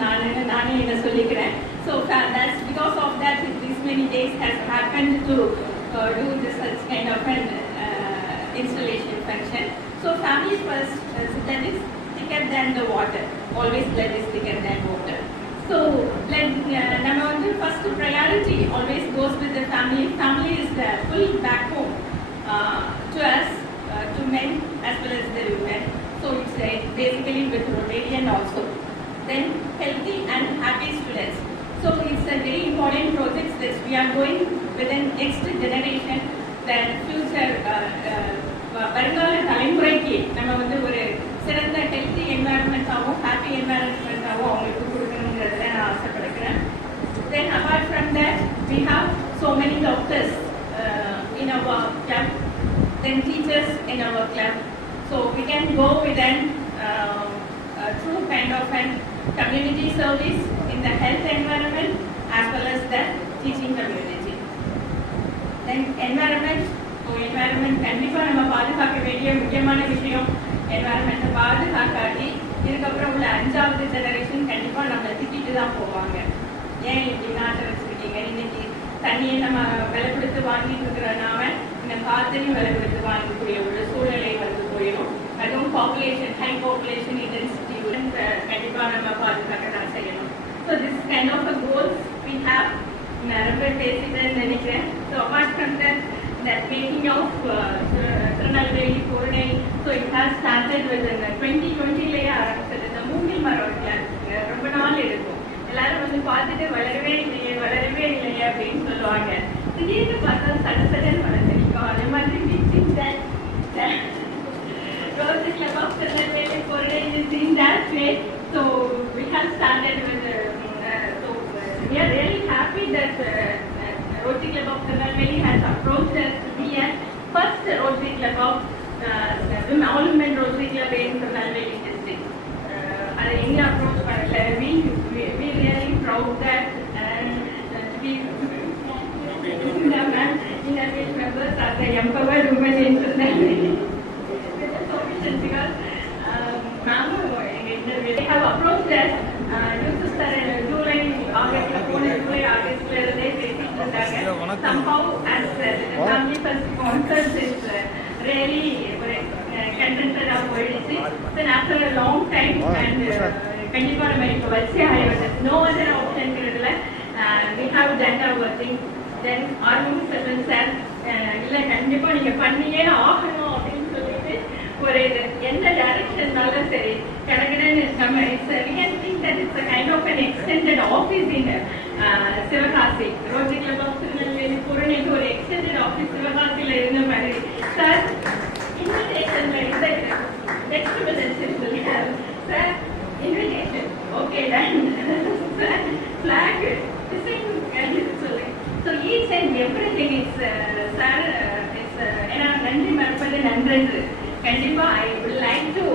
நானே என்ன சொல்லிக்கிறேன். So that's because of that this many days has happened to do this such kind of an installation function. So family first, that is thicker than the water. Always blood is thicker than water. So blood, நம்ம வந்து first priority always goes with the family. Family is the full backbone to us, to men as well as the women. So it's basically with Rotarian also. Then healthy and happy students. So it's a very important project that we are going with the next generation, that future வருங்கால தலைமுறைக்கு நம்ம வந்து ஒரு சிறந்த healthy என்வாயன்மெண்ட்டாகவும் happy என்வாயன்மெண்ட்டாகவும் அவங்களுக்கு கொடுக்கணுங்கிறத நான் ஆசைப்படுகிறேன். Then apart from that, we have so many doctors in our club, then teachers in our club. So we can go with a true kind of an community service in the health environment as well as the teaching community. Then environment, environment கண்டிப்பா நம்ம பாதுகாக்க வேண்டிய முக்கியமான விஷயம். என்வாயன்மெண்ட்டை பாதுகாக்காட்டி இதுக்கப்புறம் உள்ள 5வது generation கண்டிப்பா நம்ம திட்டிட்டு தான் போவாங்க. ஏன் இப்படி நாட்டை வச்சுக்கிட்டீங்க, இன்னைக்கு தண்ணியை நம்ம விலை கொடுத்து வாங்கிட்டு இருக்கிறனால இந்த காத்தையும் விலை கொடுத்து வாங்கக்கூடிய ஒரு சூழ்நிலை வந்து போயிடும். அதுவும் பாப்புலேஷன் ஹை பாப்புலேஷன் இன்டென்சிட்டி கண்டிப்பா நம்ம பாதுகாக்க தான் செய்யணும். So this kind of a goals we have. நான் ரொம்ப பேசிட்டேன்னு நினைக்கிறேன். So apart from that making of Tirunelveli Koranai, so it has started with 2020 ஆரம்பிச்சது. இந்த மூங்கில் மரம் ரொம்ப நாள் இருக்கும். எல்லாரும் வந்து பார்த்துட்டு வளரவே இல்லையே அப்படின்னு சொல்லுவாங்க. திடீர்னு பார்த்தா சடசடன் வளர்ந்துருக்கோம். அதே மாதிரி Rotary Club of Tirunelveli Koranai is in that way. So we have started with so we are really happy that Rotary Club of Tirunelveli has approached us to be a first Rotary Club of all women Rotary Club in Tirunelveli district. அதை எங்க approach பண்ணல. We really proud that to be the members are the empowered women in Tirunelveli. Because they have approached us. July ஆகஸ்ட்ல போன ஜூலை ஆகஸ்ட்ல இருந்தே பேசிட்டு இருக்காங்க. Somehow as family first concept is really ஒரு கண்டென்ட்டா போயிடுச்சு. Then after a long time and கண்டிப்பா நம்ம இப்போ வச்சு ஆயிடுது. No other option இருக்கிறதுல we have done our thing. Then ஆர்வம் செல்வன் சார் இல்ல கண்டிப்பா நீங்க பண்ணியே ஆகணும் அப்படின்னு சொல்லிட்டு ஒரு எந்த டைரக்ஷன்னாலும் சரி கடகடன்னு நம்ம we can think that it's a kind of an extended office in Sivakasi rotary club of Tirunelveli பூரணிக்கு ஒரு எக்ஸ்டெண்டட் ஆஃபீஸ் சிவகாசியில இருந்த மாதிரி சார் இன்விடேஷன்ல இந்த next minute sir invitation okay done sir flag design சொல்லி so each and everything is sir is ஏன்னா நன்றி மறப்பது நன்றன்று கண்டிப்பா I would like to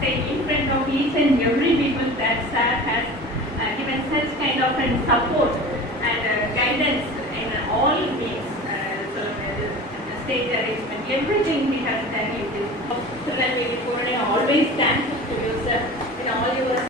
say in front of each and every people that sir has given such kind of support and guidance in all means, stage arrangement, everything he has done in this. So that we always thank to you sir in all your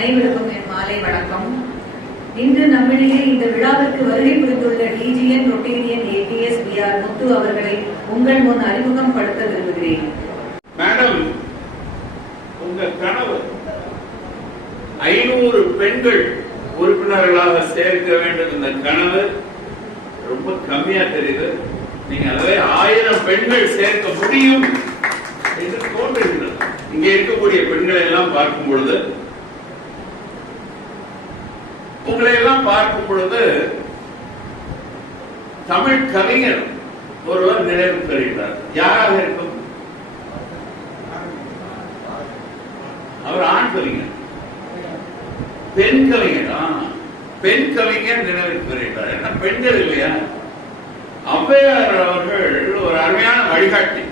அனைவருக்கும் என் மாலை வணக்கம். இன்று நம்மிடையே இந்த விழாவிற்கு வருகை புரிந்துள்ள DGN Rotarian ABS PR முத்து அவர்களை உங்கள் முன் அறிமுகம் படுத்த விரும்புகிறேன். மேடம், உங்க கனவு 500 பெண்கள் உறுப்பினர்களாக சேர்க்க வேண்டும். இந்த கனவு ரொம்ப கம்மியா தெரியுது. நீங்க அதே 1000 பெண்கள் சேர்க்க முடியும் என்று தோன்றுகிறது. இங்க இருக்கக்கூடிய பெண்களை எல்லாம் பார்க்கும் பொழுது, உங்களை எல்லாம் பார்க்கும் பொழுது தமிழ் கவிஞர் ஒருவர் நினைவு பெறுகிறார். யாராக இருக்கும்? அவர் ஆண் கவிஞர். பெண் கவிஞர், பெண் கவிஞர் நினைவு பெறுகிறார். என்ன பெண்கள் இல்லையா? ஔவையார் அவர்கள் ஒரு அருமையான வழிகாட்டி,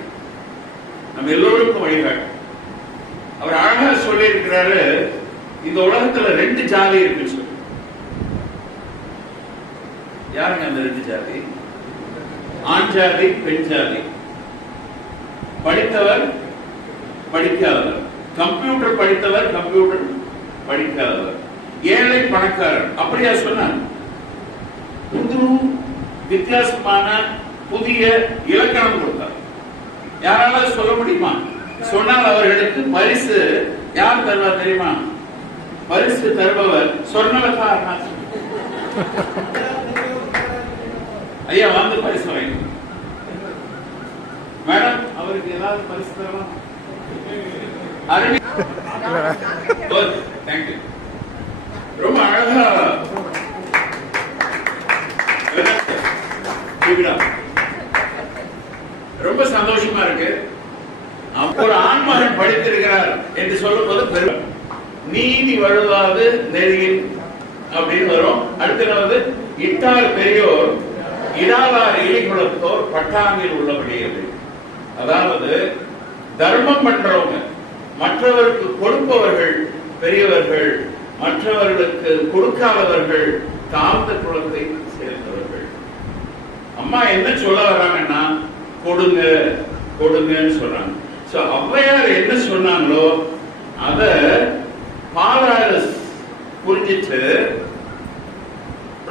நம்ம எல்லோருக்கும் வழிகாட்டி. அவர் அழகா சொல்லி இருக்கிறாரு, இந்த உலகத்துல 2 ஜாதி இருக்கு சொல்லி. யாருங்க அந்த 2 ஜாதி? ஆண் ஜாதி, பெண் ஜாதி. படித்தவர், படிக்காதவர். கம்ப்யூட்டர் படித்தவர், கம்ப்யூட்டர் படிக்காதவர். ஏழை, பணக்காரர். அப்படியா சொன்னார்? புது வித்தியாசமான புதிய இலக்கணம் கொடுத்தார். யாரால சொல்ல முடியுமா? சொன்னால் அவர்களுக்கு பரிசு யார் தருவார் தெரியுமா? பரிசு தருபவர் சொர்ணலதா ஐயா வந்து பரிசு வாங்க. மேடம், அவருக்கு ஏதாவது பரிசு தரலாம்? தேங்க்யூ. ரொம்ப அழகா ரொம்ப சந்தோஷமா இருக்கு. ஒரு ஆண்மகன் படித்திருக்கிறார் என்று சொல்லும் போது பெரும் நீதி வழுவாது நெறியின் அப்படின்னு வரும். அடுத்து இட்டார் பெரியோர் இடாதார் இலிகுலத்தோர் பட்டாங்கில் உள்ளபடியது. அதாவது தர்மம் பண்றவங்க, மற்றவருக்கு கொடுப்பவர்கள் பெரியவர்கள், மற்றவர்களுக்கு கொடுக்காதவர்கள் தாழ்ந்த குலத்தை சேர்ந்தவர்கள். அம்மா என்ன சொல்ல வர்றாங்கன்னா, கொடுங்க கொடுங்கன்னு சொல்றாங்க. சோ ஔவையார் என்ன சொன்னாங்களோ அத பாலாறு புரிஞ்சிட்டு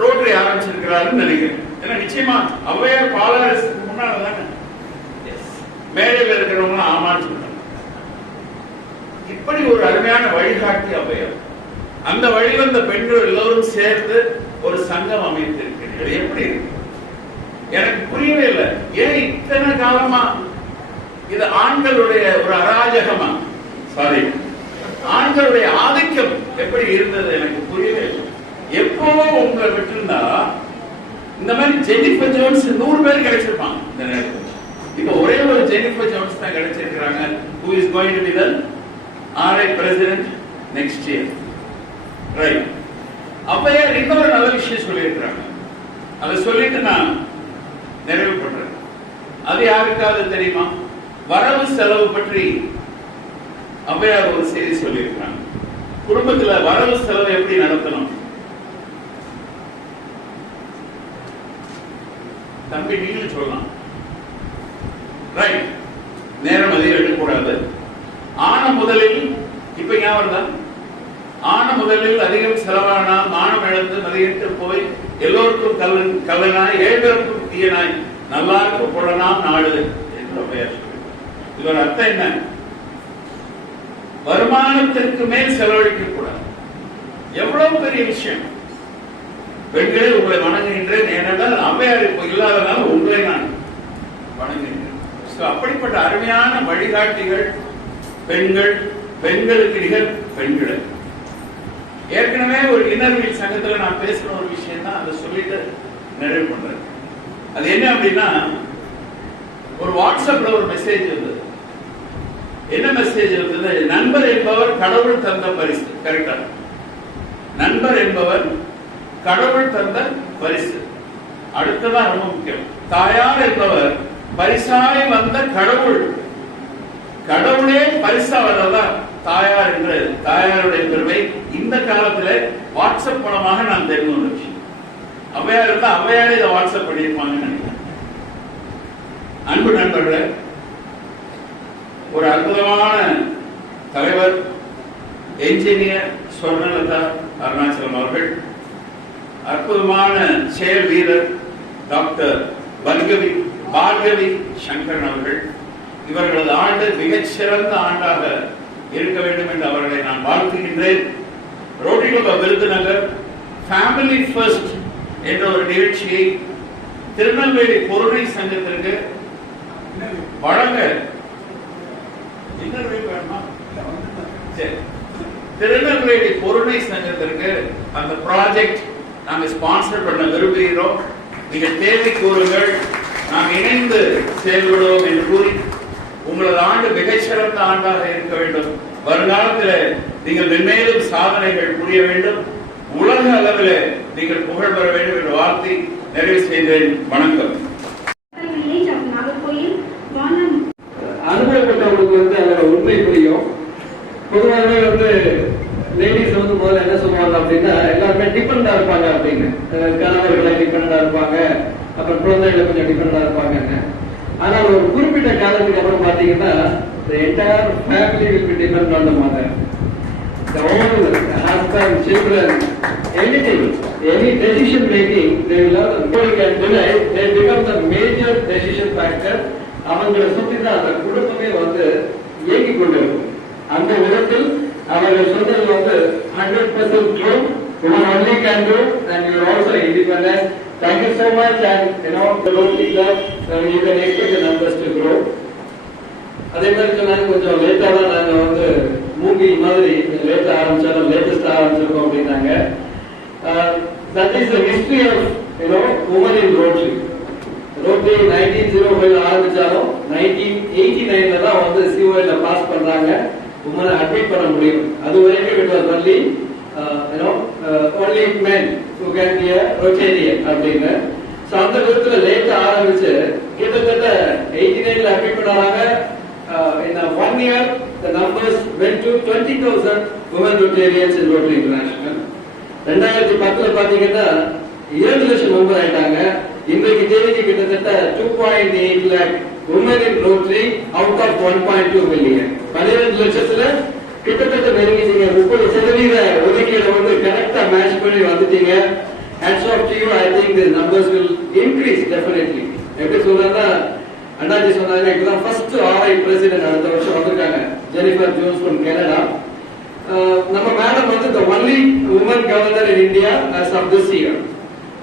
ரோட்டரி ஆரம்பிச்சிருக்கிறாருன்னு நினைக்கிறேன். ஏன்னா நிச்சயமா ஔவையார் பாலாறு முன்னாலதானே மேடையில் இருக்கிறவங்க ஆமான்னு சொல்றாங்க. இப்படி ஒரு அருமையான வழிகாட்டி ஔவையார். அந்த வழிவந்த பெண்கள் எல்லோரும் சேர்ந்து ஒரு சங்கம் அமைத்திருக்கிறீர்கள். எப்படி எனக்கு புரியவே இல்லை. ஏன் இத்தனை காலமா இது ஆண்களுடைய ஒரு அராஜகமா, சாரி, ஆண்களுடைய ஆதிக்கம் எப்படி இருந்தது எனக்கு புரியவே இல்லை. எப்போ உங்களை விட்டுருந்தா இந்த மாதிரி ஜெனிஃபர் ஜோன்ஸ் 100 பேர் கிடைச்சிருப்பாங்க இந்த நேரத்தில். இப்ப ஒரே ஒரு ஜெனிஃபர் ஜோன்ஸ் தான் கிடைச்சிருக்கிறாங்க. who is going to be the RI president next year, right? Avvaiyar இன்னொரு நல்ல விஷயம் சொல்லியிருக்கிறாங்க. அதை சொல்லிட்டு நான் நிறைவு பண்றேன். அது யாருக்காவது தெரியுமா? வரவு செலவு பற்றி ஔவையார் ஒரு செய்தி சொல்லியிருக்கிறாங்க. குடும்பத்துல வரவு செலவு எப்படி நடத்தணும்? தம்பி நீங்க சொல்லலாம், ரைட்? நேரம் அதிகம் எடுக்கக்கூடாது. ஆன முதலில் இப்ப ஞாபகம் தான், ஆன முதலில் அதிகம் செலவானால் மானம் இழந்து மதியிட்டு போய் எல்லோருக்கும் கல்லனாய் ஏழருக்கும் தீயனாய் நல்லாருக்கு புலனாம் நாடு என்று ஔவையார் சொல்லி. இதோட அர்த்தம் என்ன? வருமானத்திற்கு மேல் செலவழிக்க கூடாது. எவ்வளவு பெரிய விஷயம். பெண்களே உங்களை வணங்குகின்றேன். ஏனென்றால் ஔவையார் இப்போ இல்லாதனால உங்களை நான் வணங்குகின்றேன். அப்படிப்பட்ட அருமையான வழிகாட்டிகள் பெண்கள், பெண்களுக்கு நிகர் பெண்கள். ஏற்கனவே ஒரு இன்னர்வீல் சங்கத்துல நான் பேசுற ஒரு விஷயம் தான், அதை சொல்லிட்டு நிறைவு பண்றேன். அது என்ன அப்படின்னா, ஒரு வாட்ஸ்அப்ல ஒரு மெசேஜ் இருந்தது. என்ன மெசேஜ் இருந்தது? நண்பர் என்பவர் கடவுள் தந்த பரிசு. கரெக்டா? நண்பர் என்பவர் கடவுள் தந்த பரிசு. அடுத்ததான் ரொம்ப முக்கியம், தாயார் என்பவர் பரிசாய் வந்த கடவுள். கடவுளே பரிசா வர்றதா தாயார் என்று தாயாருடைய பெருமை இந்த காலத்துல வாட்ஸ்அப் மூலமாக நான் தெரிந்து கொண்ட விஷயம். ஔவையார் இருந்தா ஔவையாரே இதை வாட்ஸ்அப் பண்ணியிருப்பாங்கன்னு நினைக்கிறேன். அன்பு நண்பர்களே, ஒரு அற்புதமான தலைவர், என்ஜினியர் சொர்ணலதா அருணாச்சலம் அவர்கள், அற்புதமான செயல் வீரர் டாக்டர் பார்கவி சங்கரன் அவர்கள், இவர்களது ஆண்டு மிகச்சிறந்த ஆண்டாக இருக்க வேண்டும் என்று அவர்களை நான் வாழ்த்துகின்றேன். Rotary club of Virudhunagar family first என்ற ஒரு நிகழ்ச்சியை திருநெல்வேலி பொருணை சங்கத்திற்கு வழங்க திருநெல்வேலி பொருணை சங்கத்திற்கு அந்த ப்ராஜெக்ட் நாங்கள் ஸ்பான்சர் பண்ண விரும்புகிறோம். நீங்கள் தேவை கூறுங்கள், நாம் இணைந்து செயல்படுவோம் என்று கூறி, உங்களது ஆண்டு மிகச்சிறந்த ஆண்டாக இருக்க வேண்டும். வருங்காலத்தில் நீங்கள் மென்மேலும் சாதனைகள் புரிய வேண்டும். உலக அளவில் நீங்கள் புகழ் பெற வேண்டும் என்று வாழ்த்தி நிறைவு செய்தேன். வணக்கம். அனுபவப்பட்டவங்களுக்கு அதோட உண்மை புரியும். பொதுவாகவே லேடிஸ் முதல்ல என்ன சொல்லுவாங்க அப்படின்னா, எல்லாருமே டிபெண்டா இருப்பாங்க அப்படின்னு, கணவர்களை டிபெண்டா இருப்பாங்க, அப்புறம் குழந்தைகளை கொஞ்சம் டிபெண்டா இருப்பாங்கன்னு. ஆனா ஒரு குறிப்பிட்ட காலத்துக்கு அப்புறம் பாத்தீங்கன்னா the entire family will be dependent on the mother. The whole husband, children, anything, any decision making, they will have nobody can deny, they become the major decision factor. அவங்களை சுற்றி தான் அந்த குடும்பமே இயங்கிக் கொண்டிருக்கும். அந்த விதத்தில் அவர்கள் சொன்னது 100% true. Women only can do, and you are also independent. Thank you so much, and the Rotary Club, you can expect the numbers to grow. அதே மாதிரி சொன்னாங்க, கொஞ்சம் லேட்டா தான் நாங்க மூவி மாதிரி லேட்டா ஆரம்பிச்சாலும் லேட்டஸ்ட் ஆரம்பிச்சிருக்கோம் அப்படின்னாங்க. That is the history of women in Rotary. Rotary 1905 ஆரம்பிச்சாலும் 1989 தான் COL பாஸ் பண்றாங்க. உமனை அட்மிட் பண்ண முடியும். அது வரைக்கும் it was only only men who can be a Rotarian அப்படின்னு. சோ அந்த விதத்துல லேட்டா ஆரம்பிச்சு கிட்டத்தட்ட 89ல அட்மிட் பண்ணாங்க. In 1 year the numbers went to 20,000 women Rotarians in Rotary International. 2010ல பாத்தீங்கன்னா 2 லட்சம் மெம்பர் ஆயிட்டாங்க. இன்றைக்கு தேதிக்கு கிட்டத்தட்ட 2.8 lakh women in Rotary out of 1.2 million. 12 லட்சத்துல கிட்டத்தட்ட நெருங்கிட்டீங்க. 30% ஒதுக்கீடு கரெக்டா மேட்ச் பண்ணி வந்துட்டீங்க. Hats off to you. I think the numbers will increase definitely. எப்படி சொல்றேன்னா, அண்ணாஜி சொன்னாங்க, இப்பதான் ஃபர்ஸ்ட் RI பிரசிடென்ட் அடுத்த வருஷம் வந்திருக்காங்க, ஜெனிஃபர் ஜோன்ஸ் from Canada. நம்ம madam the only woman governor in India as of this year.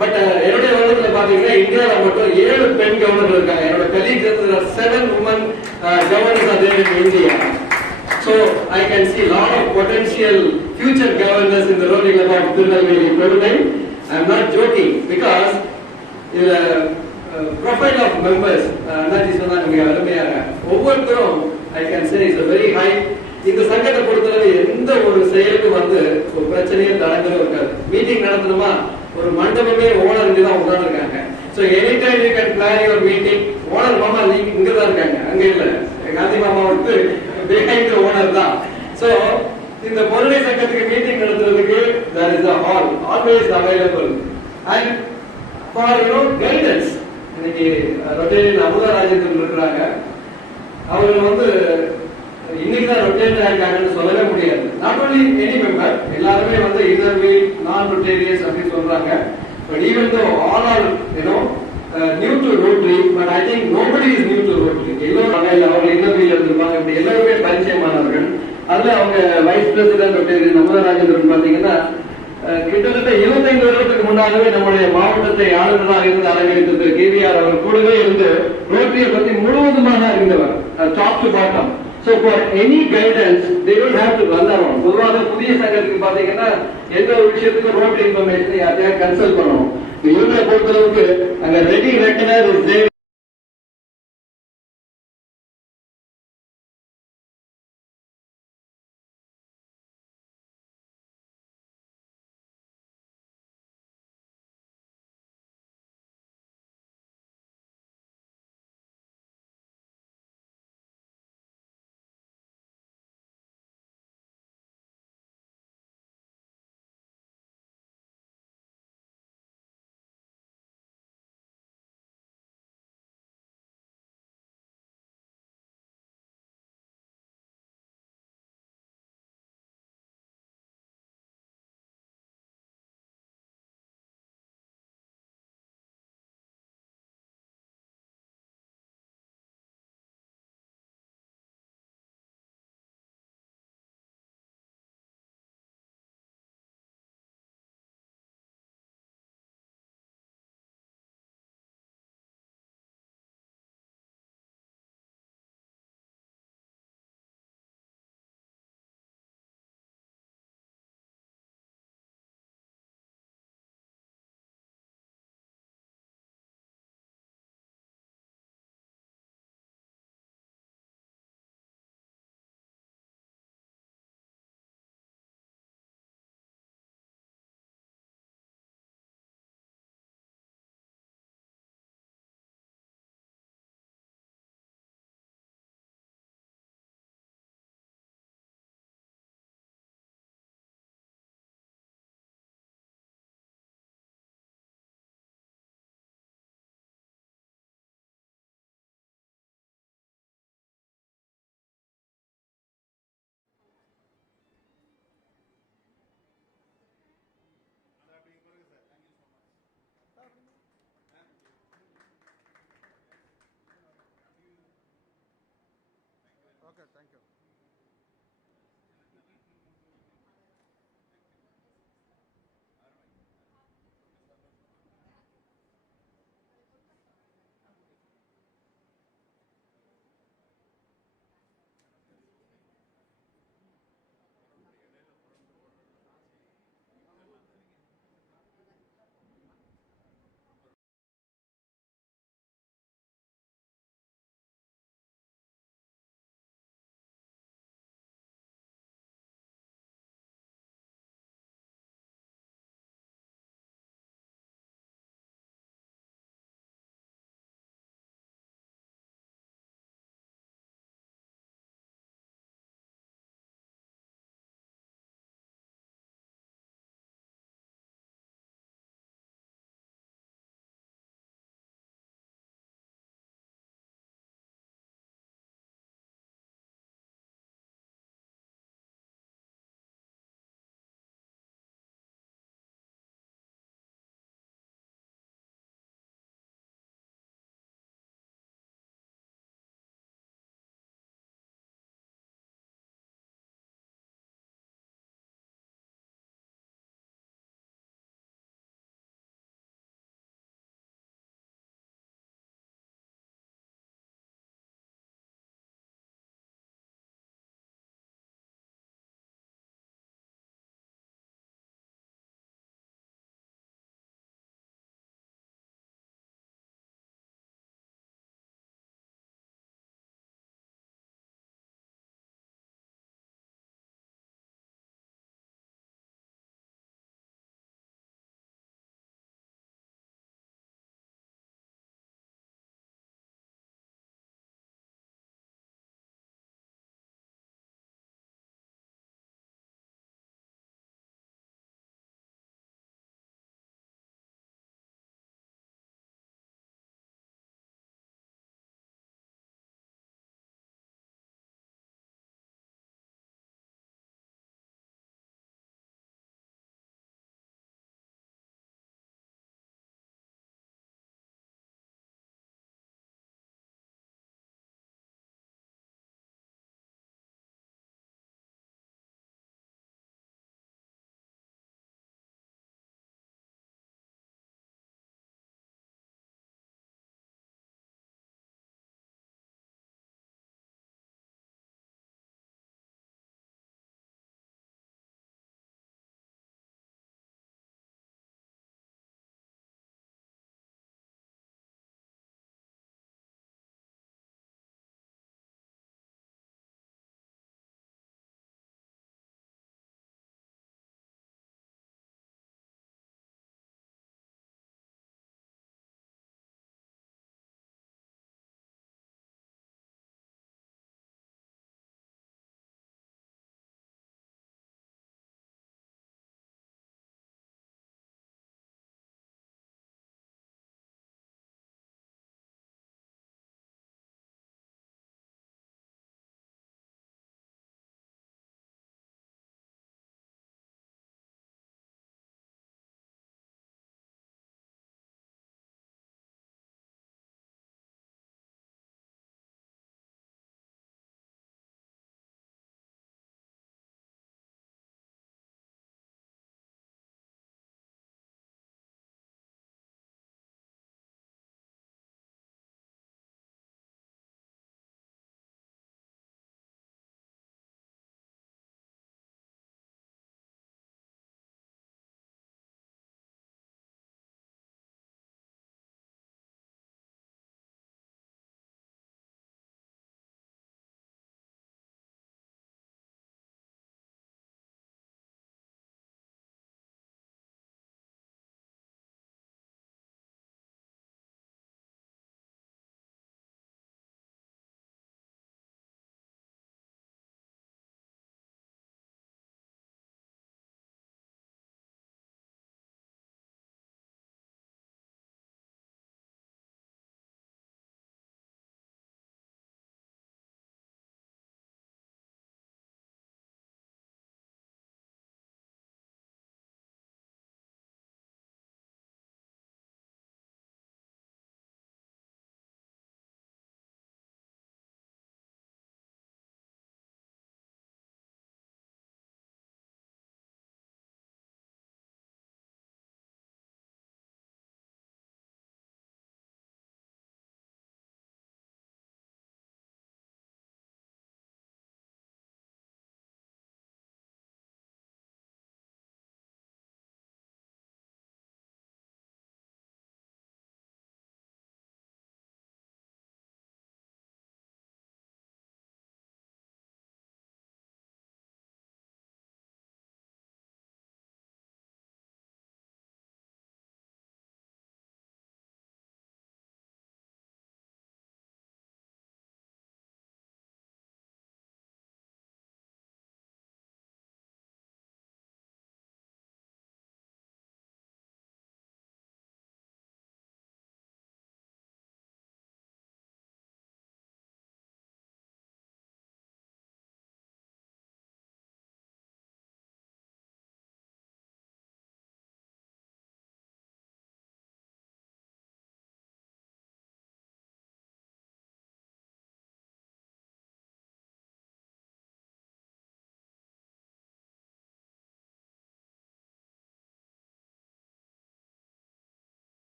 But என்னுடைய வருடத்துல பாத்தீங்கன்னா இந்தியால மட்டும் 7 பெண் கவர்னர் இருக்காங்க. என்னோட colleagues 7 women governors are there in India. So I can see a lot of potential future governors in the Rotary Club of Tirunelveli Perunai. I am not joking, because the profile of members Annaji சொன்னாங்க அருமையாக. ஒவ்வொருத்தரும் I can say is a very high. இந்த சங்கத்தை பொறுத்தளவு எந்த ஒரு செயலுக்கு ஒரு பிரச்சனையும் தடங்களும் இருக்காது. மீட்டிங் நடத்தணுமா, ஒரு மண்டபமே ஓனர் தான் உட்கார்ந்துருக்காங்க. So anytime you can plan your meeting. Owner மாமா இங்க தான் இருக்காங்க, அங்க இல்ல. காந்தி மாமா behind the owner தான். So இந்த பொருளை சங்கத்துக்கு மீட்டிங் நடத்துறதுக்கு there is a hall always available, and for guidance. இன்னைக்கு ரொட்டேரியன் அமுதா ராஜேந்திரன் இருக்கிறாங்க. அவங்க இன்னைக்கு தான் ரொட்டேரியன் இருக்காங்கன்னு சொல்லவே முடியாது. நாட் only any member, எல்லாருமே இன்னர்வி நான் ரொட்டேரியன்ஸ் அப்படின்னு சொல்றாங்க. But even though all are new to Rotary, but I think nobody is new to Rotary. எல்லாரும் அவங்க இன்னர்வில இருந்திருப்பாங்க. இப்படி எல்லாருமே பரிச்சயமானவர்கள். அதுல அவங்க vice president rotarian Amudha Rajendran பாத்தீங்கன்னா கிட்டத்தட்ட 25 வருடத்துக்கு முன்னாகவே நம்முடைய மாவட்டத்தை ஆளுநராக இருந்து அலங்கரித்தது KVR அவர் கூடவே இருந்து ரோட்டரியை பத்தி முழுவதுமாக அறிந்தவர், top to bottom. So for any guidance they don't have to run around. பொதுவாக புதிய சங்கத்துக்கு பாத்தீங்கன்னா எந்த ஒரு விஷயத்துக்கும் ரோட்டரி இன்ஃபர்மேஷன் யாரையாவது கன்சல்ட் பண்ணணும். இவங்களை பொறுத்தளவுக்கு அங்க ready reckoner is there. Okay, thank you.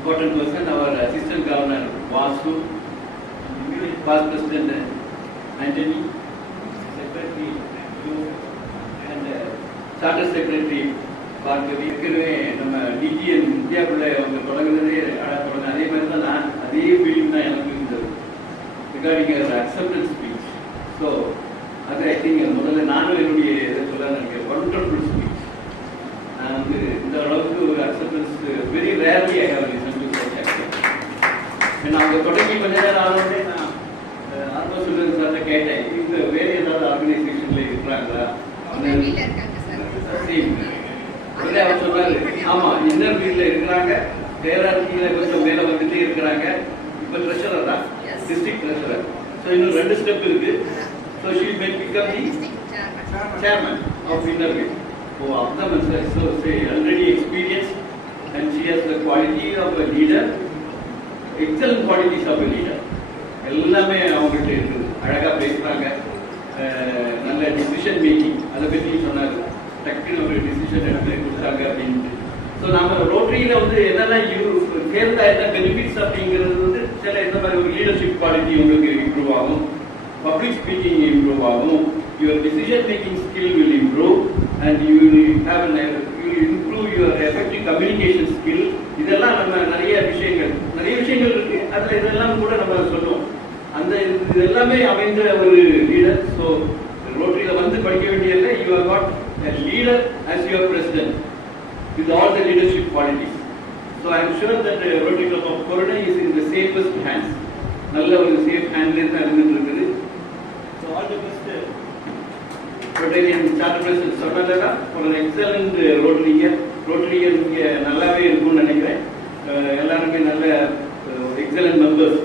Important person, our Assistant Governor Vasu, Past President Anthony, Secretary and Charter Secretary பார்க்கவே ஏற்கனவே நம்ம டிடிஎன் இந்தியாவுக்குள்ள அவங்க தொடங்குனதே அதே மாதிரி தான் நான் அதே ஃபீலிங் தான் எனக்கு இருந்தது ரிகார்டிங் அக்செப்டன்ஸ் ஸ்பீச். ஸோ அது ஐ திங்க் முதல்ல நானும் என்னுடைய இதை சொல்ல நினைக்கிறேன் ஒண்டர்ஃபுல் ஸ்பீச். நான் வந்து இந்த அளவுக்கு ஒரு acceptance very rarely I have listen to such acceptance. நான் அவங்க தொடங்கி கொஞ்ச நேரம் ஆனோடனே நான் ஆல்மோஸ்ட் சொல்றது சார்ட்ட கேட்டேன், இந்த வேறு ஏதாவது ஆர்கனைசேஷன்ல இருக்கிறாங்களா? உடனே அவர் சொன்னாரு, ஆமா இன்னர் வீட்ல இருக்கிறாங்க, பேராட்சியில கொஞ்சம் மேல வந்துட்டு இருக்கிறாங்க. இப்ப ட்ரெஷரர் தான், டிஸ்ட்ரிக்ட் ட்ரெஷரர். ஸோ இன்னும் 2 ஸ்டெப் இருக்கு. So she may become the chairman of inner wheel. So Abdam is so say already experienced and she has the quality of a leader, excellent qualities of a leader. எல்லாமே அவங்ககிட்ட இருக்குது. அழகா பேசுறாங்க, நல்ல decision making, அதை பற்றி சொன்னாங்க. டக்குன்னு ஒரு டிசிஷன் எடுத்து கொடுத்தாங்க அப்படின்ட்டு. ஸோ நம்ம ரோட்டரியில வந்து என்னெல்லாம் சேர்ந்தா என்ன பெனிஃபிட்ஸ் அப்படிங்கிறது வந்து சில இந்த மாதிரி ஒரு லீடர்ஷிப் குவாலிட்டி உங்களுக்கு இம்ப்ரூவ் ஆகும், பப்ளிக் ஸ்பீக்கிங் இம்ப்ரூவ் ஆகும், your decision making skill will improve and you will have you will improve your effective communication skill. இதெல்லாம் நம்ம நிறைய விஷயங்கள் இருக்கு. அதுல இதெல்லாம் கூட நம்ம சொல்லுவோம். அந்த இது எல்லாமே அமைந்த ஒரு லீடர். ஸோ ரோட்டரியில வந்து படிக்க வேண்டியதில்லை. You are got a leader as your president with all the leadership qualities. So I am sure that Rotary Club of Korunai is in the safest hands. நல்ல ஒரு சேஃப் ஹேண்ட்ல தான் இருந்துட்டு இருக்குது. So all the best Rotarian Charter President சொன்னதா ஒரு excellent Rotarian இங்கே நல்லாவே இருக்கும்னு நினைக்கிறேன். எல்லாருமே நல்ல எக்ஸலண்ட் மெம்பர்ஸ்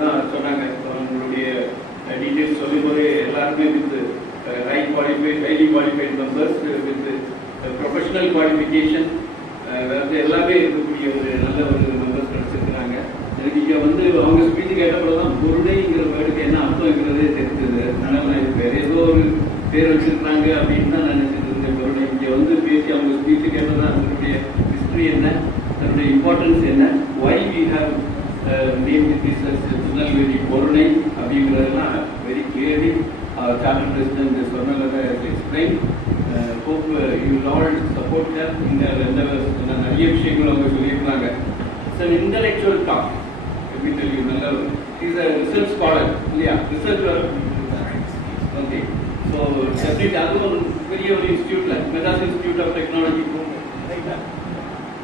தான் சொன்னாங்க. அவங்களுடைய டீட்டெயில்ஸ் சொல்லும்போது எல்லாருமே with highly qualified members with professional qualification எல்லாமே இருக்கக்கூடிய ஒரு நல்ல ஒரு மெம்பர்ஸ் கிடைச்சிருக்கிறாங்க. எனக்கு இங்கே வந்து அவங்க ஸ்பீச் கேட்டப்பதான் பொருளைங்கிற வேர்டுக்கு என்ன அர்த்தங்கிறதே தெரிஞ்சது. அதனால வேற ஏதோ ஒரு பேர் வச்சிருக்காங்க அப்படின்னு தான் நினைச்சிட்டு இருந்தேன். பொருளை இங்கே வந்து பேசி அவங்க ஸ்பீச் கேட்டதான் அதனுடைய ஹிஸ்டரி என்ன, அதனுடைய இம்பார்ட்டன்ஸ் என்ன, why we have name this as Tirunelveli பொருளை அப்படிங்கிறதெல்லாம் வெரி கிளியர்லி சார்ட்டர் பிரசிடென்ட் சொன்னதை explain. Hope you all support that. இந்த நிறைய விஷயங்கள் அவங்க சொல்லியிருக்காங்க. சார் இன்டலெக்சுவல் டாக் எப்படி தெரியும், நல்ல இஸ் அ ரிசர்ச் ஸ்காலர் இல்லையா, ரிசர்ச் ஓகே. ஸோ டெஃபினெட்லி அதுவும் ஒரு பெரிய ஒரு இன்ஸ்டியூட்ல Madras institute of technology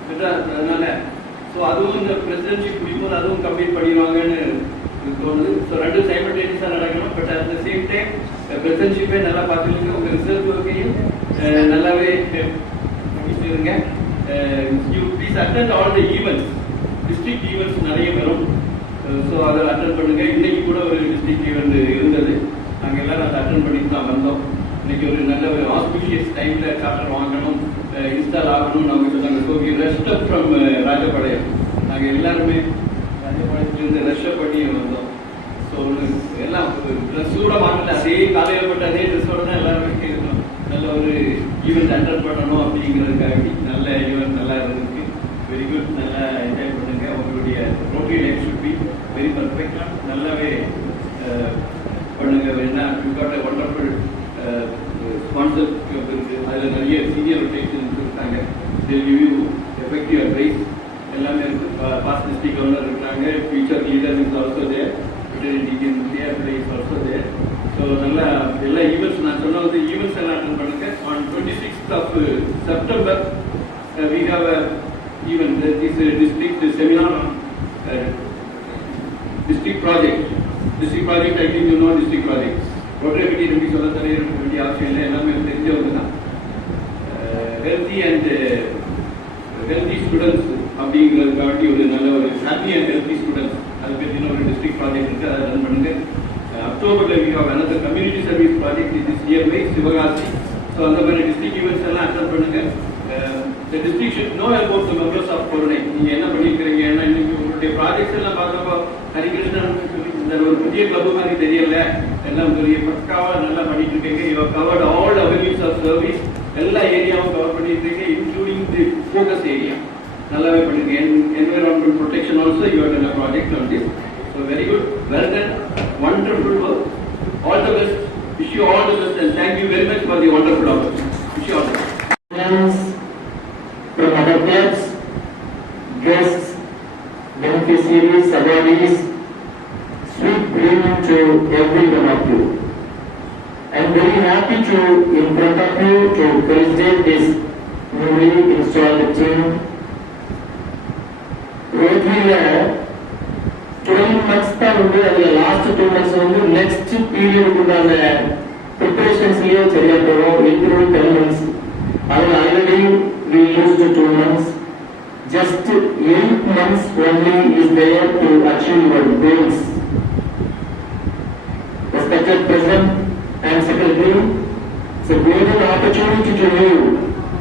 Madras. அதனால ஸோ அதுவும் இந்த பிரசிடென்ஷிப் முடியும்போது அதுவும் கம்ப்ளீட் பண்ணிடுவாங்கன்னு தோணுது. ஸோ ரெண்டும் சைமல்டேனியஸாக நடக்கணும். But at the same time பிரசிடென்ஷிப்பே நல்லா பார்த்துருங்க, உங்கள் ரிசர்ச் ஒர்க்கையும் நல்லாவே முடிச்சுருங்க. You please attend all the events, district events நிறைய வரும். ஸோ அதை அட்டன் பண்ணுங்க. இன்னைக்கு கூட ஒரு டிஸ்ட்ரிக்ட் ஈவெண்ட் இருந்தது, நாங்கள் எல்லாரும் அதை அட்டன் பண்ணிட்டு தான் வந்தோம். இன்னைக்கு ஒரு நல்ல ஒரு ஆஸ்பிஷியஸ் டைம்ல சார்ட்டர் வாங்கணும், இன்ஸ்டால் ஆகணும்னு அவங்க சொன்னாங்க. So we rest up from Rajapalayam. நாங்கள் எல்லாருமே ராஜபாளையத்துலேருந்து ரெஸ்ட் அப் பண்ணி வந்தோம். ஸோ எல்லாம் ட்ரெஸ்ஸோட மாட்டல, அதே காலையில் பட்ட அதே ட்ரெஸ்ஸோட தான் எல்லாருமே இருக்கணும். நல்ல ஒரு ஈவெண்ட் அட்டன் பண்ணணும் அப்படிங்கிறதுக்காக நல்ல ஈவெண்ட் நல்லா இருந்துச்சு. வெரி குட், நல்லா என்ஜாய் பண்ணுங்க. உங்களுடைய rotary life should be very பர்ஃபெக்டாக நல்லாவே பண்ணுங்க. என்ன you got a wonderful sponsorship இருக்குது. அதில் நிறைய சீனியர் ரொட்டேஷன்ஸ் இருக்காங்க. they give you effective advice எல்லாமே இருக்கு. பாஸ்ட் டிஸ்ட்ரிக்ட் கவர்னர் இருக்காங்க. Future leader is also there. India is also there. So நல்லா எல்லா ஈவெண்ட்ஸ் நான் சொன்ன வந்து ஈவெண்ட்ஸ் எல்லாம் அட்டன் பண்ணுங்க. On 26th of September we have a event, that is a district seminar on district project. District project, I think you know district project. Rotary பற்றி எப்படி சொல்ல தெரிய வேண்டிய அவசியம் இல்லை, எல்லாமே தெரிஞ்சவங்க தான். ஹெல்த்தி அண்ட் ஹெல்த்தி ஸ்டூடெண்ட்ஸ் அப்படிங்கிறதுக்காண்டி ஒரு நல்ல ஒரு ஹாப்பி அண்ட் ஹெல்த்தி ஸ்டூடெண்ட்ஸ் அதை பற்றின ஒரு டிஸ்ட்ரிக்ட் ப்ராஜெக்ட் இருக்குது. அதை ரன் பண்ணுங்க. அக்டோபரில் we have another community service project in this nearby Sivakasi. So அந்த மாதிரி டிஸ்ட்ரிக்ட் ஈவெண்ட்ஸ் எல்லாம் அட்டன் பண்ணுங்க. The district should know about the members of கொரோனை. நீங்க என்ன பண்ணிருக்கிறீங்க, ஏன்னா இன்னைக்கு உங்களுடைய ப்ராஜெக்ட்ஸ் எல்லாம் பார்த்தப்போ ஹரிகிருஷ்ணன் இந்த ஒரு புதிய கிளப் மாதிரி தெரியல, எல்லாம் பெரிய பக்காவா நல்லா பண்ணிட்டு இருக்கீங்க. You have covered all avenues of service. எல்லா ஏரியாவும் கவர் பண்ணிட்டு இருக்கீங்க, இன்க்ளூடிங் தி ஃபோக்கஸ் ஏரியா. நல்லாவே பண்ணிருக்கீங்க. Environmental protection also you have done a project on this. So very good, well done, wonderful work. All the best. Wish you all the best and thank you very much for the wonderful office. Wish you all the best. From other clubs, guests, beneficiaries, awardees, sweet greeting to every one of you. I am very happy to in front of you to felicitate this newly installed team. Rotary 12 months தான் வந்து அதுல last 2 months வந்து next பீரியடுக்குண்டான ப்ரிப்பரேஷன்ஸ்லயே சரியா போகும். Including 10 months. அதுல already we used 2 months. Just 8 months only is there to achieve your goals. Respected President and Secretary, it's a golden opportunity to you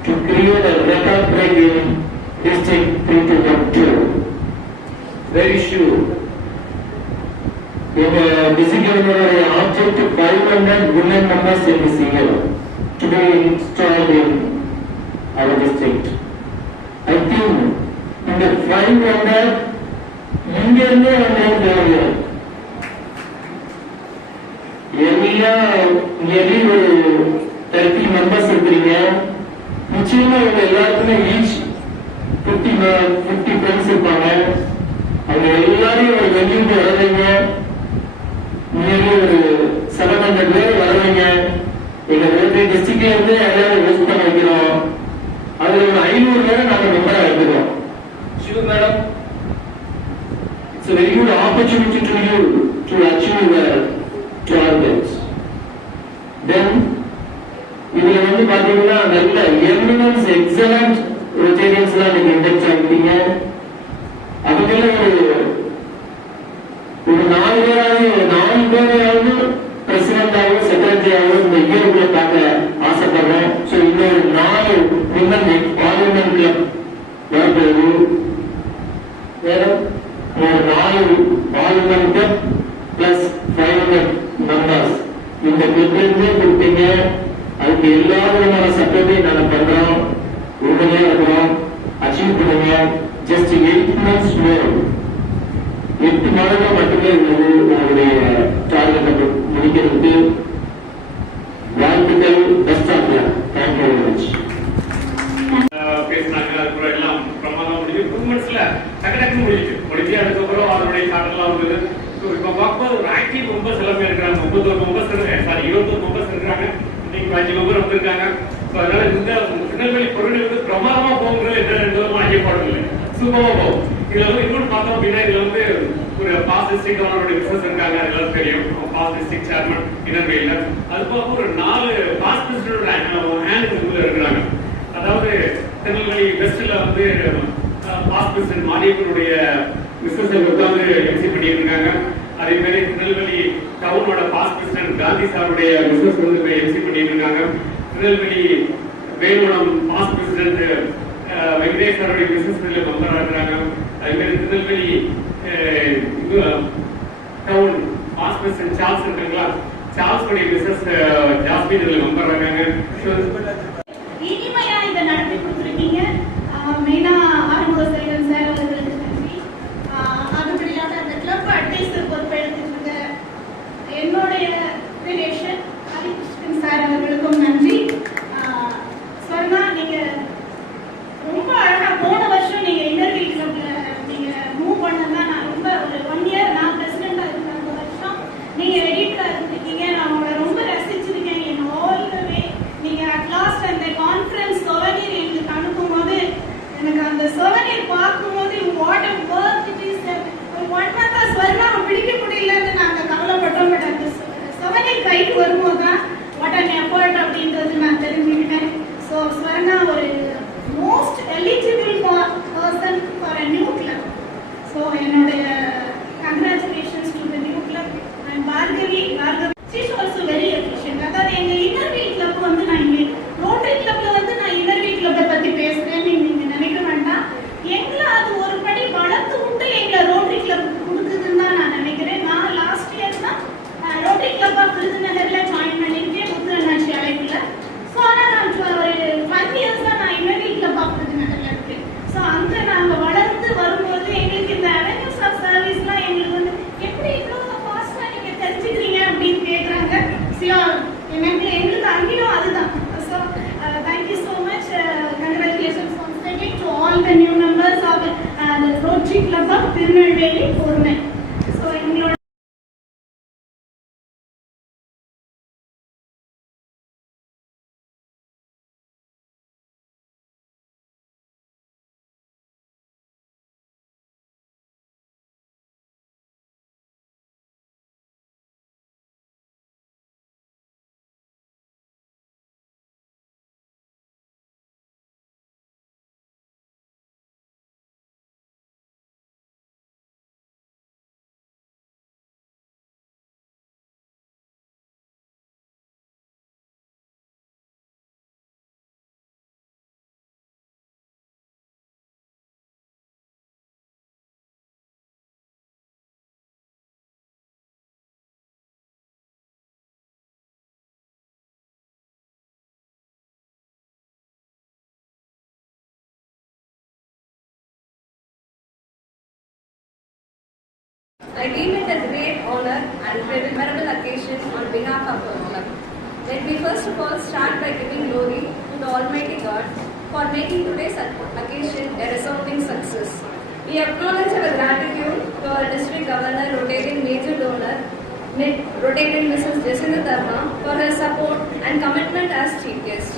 to create a record-breaking District 3212. Very sure. In district object 500 women members in this year to be installed in our district. I think in the 500 Indian nearly 30 members இருக்கிறீங்க. நிச்சயமா இவங்க எல்லாருக்குமே each 50 friends இருப்பாங்க. அவங்க எல்லாரையும் ஒரு வெளியூருக்கு வரவீங்க. Nearly ஒரு 700 பேர் வரவீங்க. எங்க ரோட்டரி டிஸ்ட்ரிக்ட்ல இருந்து எல்லாரும் யூஸ் பண்ண வைக்கிறோம். அதுல ஒரு 500 பேரை நாங்க மெம்பரா எடுத்துக்கிறோம். Sure, madam. It's a very good opportunity to you to achieve your targets. Then இதுல வந்து பாத்தீங்கன்னா நல்ல எமினன்ஸ் எக்ஸலண்ட் ரொட்டேரியன்ஸ் எல்லாம் நீங்க இன்டெக்ஸ் ஆகிட்டீங்க. அதுக்கெல்லாம் ஒரு 4 பேராவது பிரசிடண்டாவோ செக்ரட்டரியாவோ இந்த இயற்கையை பார்க்க ஆசைப்படுறேன். ஸோ இன்னொரு 4 விமன் பார்லிமெண்ட் கிளப் வரப்போகுது. வேற ஒரு 4 பார்லிமெண்ட் கிளப் பிளஸ் 500 மெம்பர்ஸ் இந்த கிளப்லேருந்தே கொடுத்தீங்க. அதுக்கு எல்லா விதமான சப்போர்ட்டையும் நாங்கள் பண்றோம். உறுதுணையா இருக்கிறோம். அச்சீவ் பண்ணுங்க. Just 8 months more. 8 மாதங்கள் மட்டுமே உள்ளது உங்களுடைய டார்கெட்டை முடிக்கிறதுக்கு. வாழ்த்துக்கள். Best of luck. Thank you very much. பேசினாங்க. அதுக்கப்புறம் எல்லாம் பிரமாதம் முடிஞ்சு 2 monthsல டக்கு முடிஞ்சு அதுக்கப்புறம் அவருடைய சாட்டெல்லாம் வந்தது. இப்போ பார்க்கும்போது ஒரு ஆக்டிவ் மெம்பர்ஸ் எல்லாமே இருக்கிறாங்க. 21 மெம்பர்ஸ் இருக்கிறாங்க. இன்னைக்கு 5 மெம்பர் வந்திருக்காங்க. ஸோ அதனால இந்த திருநெல்வேலி பொருள் வந்து பிரமாதமா போகுங்கிறது எந்த 2 விதமா ஐயப்பாடும் இல்லை. சூப்பரா போகும். இதுல வந்து இன்னொன்று பார்த்தோம் அப்படின்னா இதுல வந்து ஒரு பாஸ் டிஸ்ட்ரிக்ட் அவருடைய பிசினஸ் இருக்காங்க. அதெல்லாம் தெரியும். பாஸ் டிஸ்ட்ரிக்ட் சேர்மன் திருநெல்வேலியில அது போக ஒரு 4 பாஸ் பிரசிடென்ட் ஹேண்ட் இருக்கிறாங்க. அதாவது திருநெல்வேலி வெஸ்ட்ல வந்து பாஸ் பிரசிடென்ட் மாரியப்பனுடைய பிசினஸ் உட்கார்ந்து எம்சி பண்ணிட்டு இருக்காங்க. அதே மாதிரி திருநெல்வேலி டவுனோட பாஸ் பிரசிடென்ட் காந்தி சாருடைய பிசினஸ் வந்து எம்சி பண்ணிட்டு இருக்காங்க. திருநெல்வேலி வேலுவனம் பாஸ்ட் பிரசிடென்ட் வெங்கடேஷ் அவருடைய பிசினஸ் பிரிவில் மெம்பராக இருக்கிறாங்க. அதுமாதிரி Tirunelveli town past president Charles இருக்காங்களா, சார்ல்ஸ் உடைய பிசினஸ் ஜாஸ்மின் இதில் மெம்பர் இருக்காங்க. இனிமையா இதை நடத்தி கொடுத்துருக்கீங்க. மெயினா ஆறுமுக செல்வன் சார் அவர்களுக்கு நன்றி. அதுபடியாக அந்த கிளப் அட்வைசர் பொறுப்பை எடுத்துட்டு என்னுடைய ரிலேஷன் ஹரிகிருஷ்ணன் சார் அவர்களுக்கும் நன்றி. சொன்னா நீங்க ரொம்ப அழகா போன வருஷம் நீங்க இன்டர்வியூ கிளப்ல நீங்க மூவ் பண்ணதா நான் ரொம்ப ஒரு 1 இயர் நான் பிரசிடென்டா இருந்த அந்த வருஷம் நீங்க எடிட்டரா இருந்திருக்கீங்க. நான் உங்களை ரொம்ப ரசிச்சிருக்கேன். என் ஆல் த வே நீங்க அட் லாஸ்ட் அந்த கான்ஃபரன்ஸ் சொவனீர் எங்களுக்கு அனுப்பும் போது எனக்கு அந்த சொவனீர் பார்க்கும்போது what a work it is. ஒரு 1 மந்த் ஸ்வர்ணா பிடிக்க முடியலன்னு நாங்க கவலைப்பட்டோம். பட் அந்த சொவனீர் கைக்கு வரும்போது தான் வாட் அன் எஃபர்ட் அப்படின்றது நான் தெரிஞ்சுக்கிட்டேன். ஸோ ஸ்வர்ணா ஒரு most eligible person for a new club. So என்னுடைய congratulations to the new club. And Bhargavi is also very efficient. அதாவது எங்கள் இன்னர்வீல் கிளப் வந்து நான் இங்கே ரோட்டரி கிளப்ல வந்து நான் இன்னர்வீல் கிளப்பை பற்றி பேசுகிறேன்னு நீங்கள் நினைக்க வேண்டாம். எங்களை அது ஒரு படி வளர்த்து விட்டு எங்களை ரோட்டரி கிளப் கொடுக்குதுன்னு தான் நான் நினைக்கிறேன். நான் லாஸ்ட் இயர் தான் ரோட்டரி கிளப் ஆஃப் விருதுநகரில் ஜாயின் பண்ணியிருக்கேன் முத்துரண்ணாச்சி அழைப்பில். ஸோ ஆனால் நான் ஒரு 5 இயர்ஸ் தான் நான் இன்னர்வீல் கிளப் ஆஃப் விருதுநகரில் இருக்கேன். ஸோ அங்கே நாங்கள் வளர்ந்து வரும்போது எங்களுக்கு இந்த அவென்யூஸ் ஆஃப் சர்வீஸ்லாம் எங்களுக்கு வந்து எப்படி இவ்வளோ ஃபாஸ்ட்டாக நீங்கள் தெரிஞ்சுக்கிறீங்க அப்படின்னு கேட்குறாங்க. எங்களுக்கு அங்கேயும் அதுதான். So thank you so much. Congratulations once again to all the new members of rotary club of Tirunelveli பொறுமை. ஸோ எங்களோட I deem it a great honor and memorable occasion on behalf of our club. Let me first of all start by giving glory to the Almighty God for making today's occasion a resounding success. We acknowledge our gratitude to our district governor, Rotarian major donor, Rotarian Mrs. Jacinda Dharma, for her support and commitment as chief guest.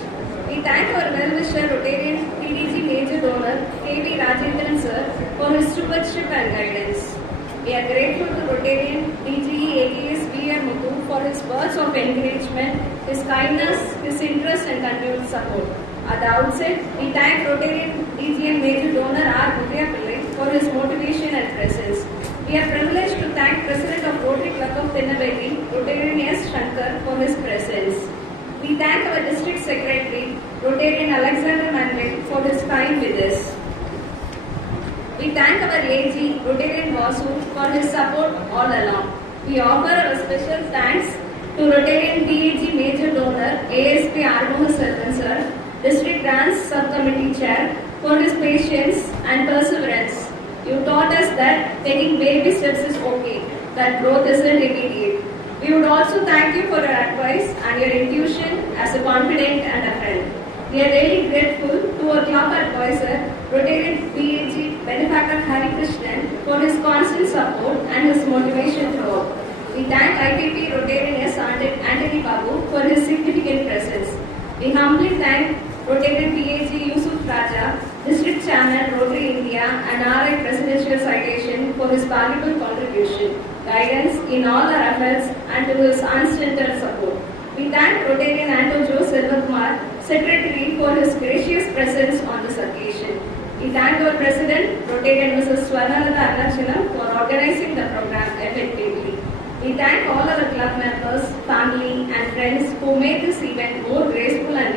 We thank our well-wisher Rotarian PDG major donor, K.V. Rajendran sir, for his stewardship and guidance. We are grateful to Rotarian DGE AKS V.R. Muthu for his words of encouragement, his kindness, his interest and continued support. At the outset, we thank Rotarian DGM major donor R. Mudya Pillai for his motivation and presence. We are privileged to thank President of Rotary Club of Tinnavelli, Rotarian S. Shankar, for his presence. We thank our district secretary, Rotarian Alexander Manvik, for his time with us. We thank our AG, Rotarian Vasu, for his support all along. We offer our special thanks to Rotarian DAG Major Donor, ASP Armoha Selvan Sir, District Grants Subcommittee Chair, for his patience and perseverance. You taught us that taking baby steps is okay, that growth isn't immediate. We would also thank you for your advice and your intuition as a confidant and a friend. We are really grateful to our club advisor, Rotarian PAG benefactor Hari Krishnan, for his constant support and his motivation throughout. We thank IPP Rotarian S. Antony Babu for his significant presence. We humbly thank Rotarian PAG Yusuf Raja, District Chairman Rotary India and RI Presidential Citation for his valuable contribution, guidance in all our efforts and to his unstinted support. We thank Rotarian Antojo Selvakumar, Secretary, for his gracious presence on this occasion. We thank our President, Rotarian Mrs. Swarnalata Arnachalam, for organizing the program effectively. We thank all our club members, family and friends who made this event more graceful and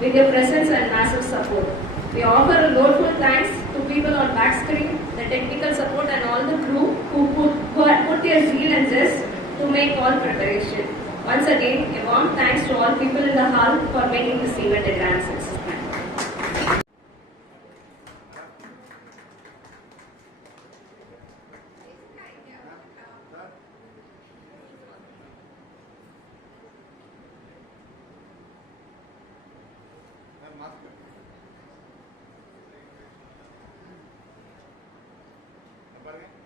with your presence and massive support. We offer a grateful thanks to people on backscreen, the technical support and all the crew who had put their zeal and zest to make all preparation. Once again, a warm thanks to all people in the hall for making this event a grand success. பாருங்க